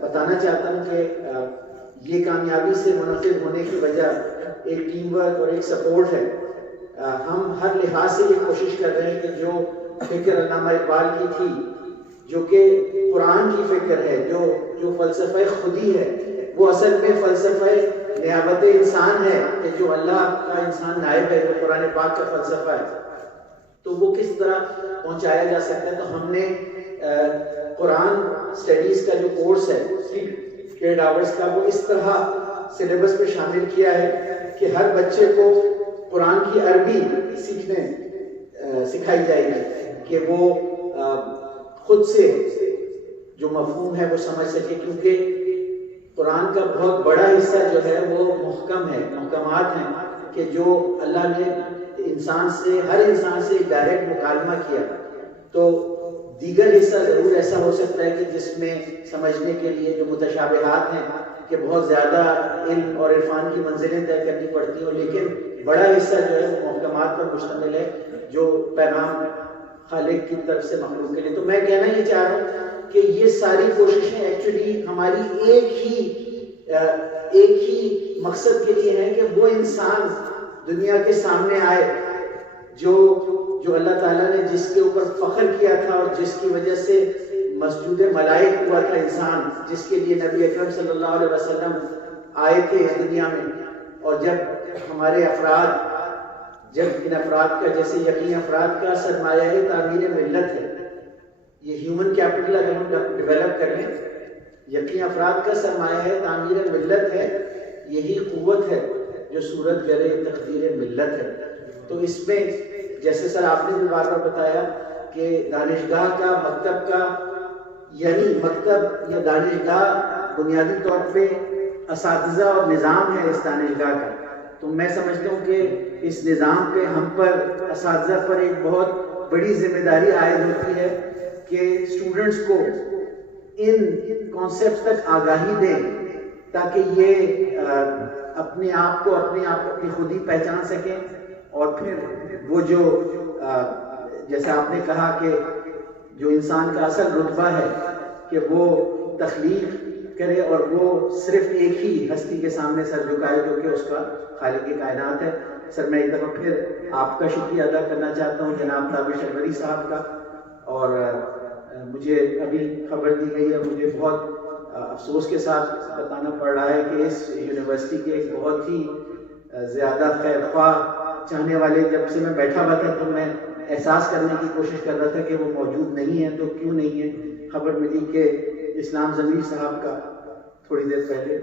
بتانا چاہتا ہوں کہ یہ کامیابی سے منعقد ہونے کی وجہ ایک ٹیم ورک اور ایک سپورٹ ہے. ہم ہر لحاظ سے یہ کوشش کر رہے ہیں کہ جو فکر علامہ اقبال کی تھی، جو کہ قرآن کی فکر ہے، جو فلسفہ خودی ہے، وہ اصل میں فلسفہ نیابت انسان ہے کہ جو اللہ کا انسان نائب ہے، جو قرآن پاک کا فلسفہ ہے، تو وہ کس طرح پہنچایا جا سکتا ہے. تو ہم نے قرآن اسٹڈیز کا جو کورس ہے 8 آورس کا، وہ اس طرح سلیبس میں شامل کیا ہے کہ ہر بچے کو قرآن کی عربی سکھائی جائے گی کہ وہ خود سے جو مفہوم ہے وہ سمجھ سکے، کیونکہ قرآن کا بہت بڑا حصہ جو ہے وہ محکم ہے، محکمات ہیں کہ جو اللہ نے انسان سے، ہر انسان سے ڈائریکٹ مکالمہ کیا. تو دیگر حصہ ضرور ایسا ہو سکتا ہے کہ جس میں سمجھنے کے لیے جو متشابہات ہیں کہ بہت زیادہ علم اور عرفان کی منزلیں طے کرنی پڑتی ہوں، لیکن بڑا حصہ جو ہے وہ محکمات پر مشتمل ہے جو پیغام خالق کی طرف سے مخلوق کے لیے. تو میں کہنا یہ چاہ رہا ہوں کہ یہ ساری کوششیں ایکچولی ہماری ایک ہی مقصد کے لیے ہیں کہ وہ انسان دنیا کے سامنے آئے جو اللہ تعالیٰ نے جس کے اوپر فخر کیا تھا اور جس کی وجہ سے مسجود ملائک ہوا تھا انسان، جس کے لیے نبی اکرم صلی اللہ علیہ وسلم آئے تھے اس دنیا میں. اور جب ہمارے جب ان افراد کا، جیسے یقین افراد کا سرمایہ تعمیر ملت ہے، یہ ہیومن کیپٹل اگر ہم ڈیولپ کر لیں، یقین افراد کا سرمایہ ہے تعمیر ملت ہے، یہی قوت ہے جو صورت گرے تقدیر ملت ہے. تو اس میں جیسے سر آپ نے بھی بار بار بتایا کہ دانشگاہ کا، مکتب کا، یعنی مکتب یا دانشگاہ بنیادی طور پہ اساتذہ اور نظام ہے اس دانشگاہ کا. تو میں سمجھتا ہوں کہ اس نظام پہ، ہم پر، اساتذہ پر ایک بہت بڑی ذمہ داری عائد ہوتی ہے کہ اسٹوڈنٹس کو ان کانسیپٹس تک آگاہی دیں تاکہ یہ اپنے آپ کو اپنی خود ہی پہچان سکیں. اور پھر وہ جو جیسے آپ نے کہا کہ جو انسان کا اصل رتبہ ہے کہ وہ تخلیق کرے اور وہ صرف ایک ہی ہستی کے سامنے سر جھکائے جو کہ اس کا خالق کائنات ہے. سر میں ایک دفعہ پھر آپ کا شکریہ ادا کرنا چاہتا ہوں جناب تابش انوری صاحب کا. اور مجھے ابھی خبر دی گئی ہے، مجھے بہت افسوس کے ساتھ بتانا پڑ رہا ہے کہ اس یونیورسٹی کے ایک بہت ہی زیادہ خیر خواہ چاہنے والے، جب سے میں بیٹھا ہوا تھا تو میں احساس کرنے کی کوشش کر رہا تھا کہ وہ موجود نہیں ہیں. تو کیوں نہیں ہے؟ خبر ملی کہ اسلام ضمیر صاحب کا تھوڑی دیر پہلے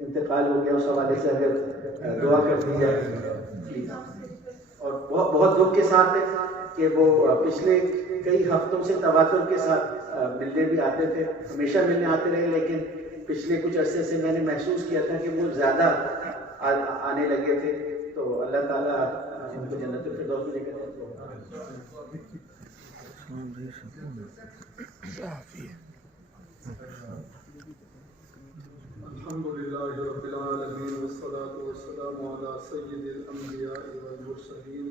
انتقال ہو گیا. اس حوالے سے اگر دعا کر دی جائے پلیز. اور بہت دکھ کے ساتھ ہے کہ وہ پچھلے کئی ہفتوں سے تواتر کے ساتھ ملنے بھی آتے تھے، ہمیشہ ملنے آتے رہے، لیکن پچھلے کچھ عرصے سے میں نے محسوس کیا تھا کہ وہ زیادہ آنے لگے تھے. تو اللہ تعالیٰ ان کو جنت الفردوس میں لے کر الحمد لله رب العالمين والصلاة والسلام على سيد الأنبياء والمرسلين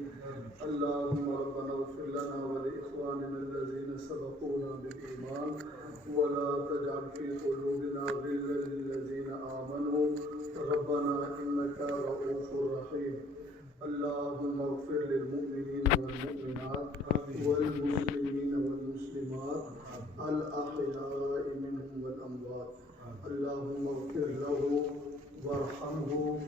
سبقونا بالإيمان ولا تجعل في قلوبنا غلا للذين آمنوا ربنا إنك رؤوف رحيم اللهم اغفر للمؤمنين والمؤمنات والمسلمين والمسلمات الأحياء منهم والأموات اللهم اغفر له وارحمه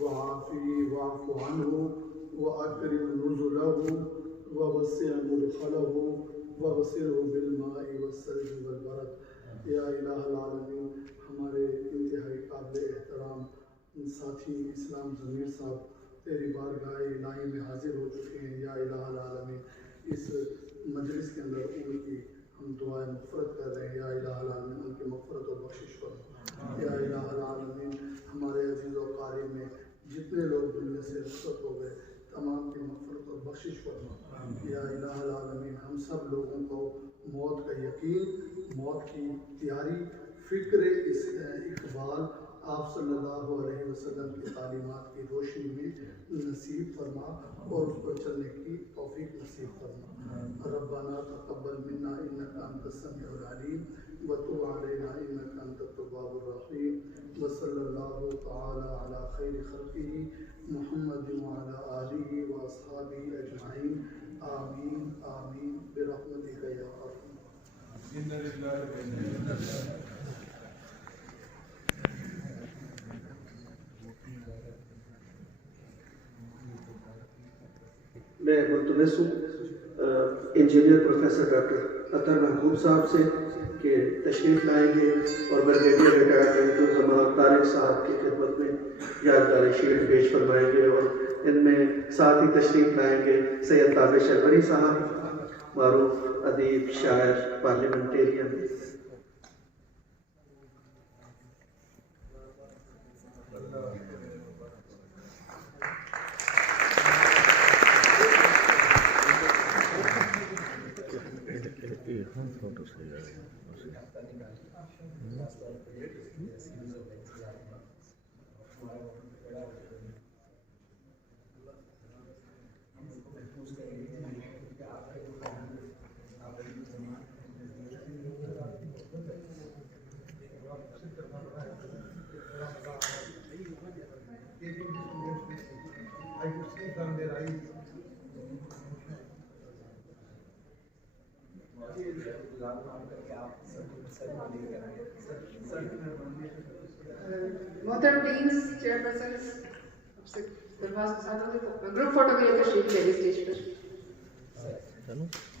وعافيه واعف عنه وأكرم نزله ووسع مدخله وغسله بالماء والثلج والبرد یا الہ العالمین ہمارے انتہائی قابل احترام ساتھی اسلام ضمیر صاحب تیری بارگاہ الہی میں حاضر ہو چکے ہیں یا الہ العالمین اس مجلس کے اندر ان کی ہم دعائیں مغفرت کر رہے ہیں یا الہ العالمین ان کی مغفرت و بخشش فرما یا الہ العالمین ہمارے عزیز و قاری میں جتنے لوگ دنیا سے رخصت ہو گئے تمام کی مغفرت اور بخشش فرما یا الہ العالمین ہم سب لوگوں کو موت کا یقین موت کی تیاری فکر اقبال آپ صلی اللہ علیہ وسلم کی تعلیمات کی روشنی میں نصیب فرما اور اس پر چلنے کی توفیق نصیب فرما ربنا تقبل منا انک انت السمیع العلیم وتب علینا انک انت التواب الرحیم وصلی اللہ تعالی علی خیر خلقہ محمد وعلی آلہ واصحابہ اجمعین آمین آمین برحمتک یا ارحم میں ملتمس ہوں انجینئر پروفیسر ڈاکٹر اطہر محبوب صاحب سے کہ تشریف لائیں گے اور بریگیڈیئر ریٹائرڈ وحیدالزماں طارق صاحب کی خدمت میں یادگاری شیلڈ پیش فرمائیں گے اور ان میں ساتھ ہی تشریف لائیں گے سید تابع شلوری صاحب معروف ادیب شاعر پارلیمنٹیرین محترم ڈینس چیئرپرسنس درخواست گروپ فوٹو کے لیے تشریف لے اسٹیج پر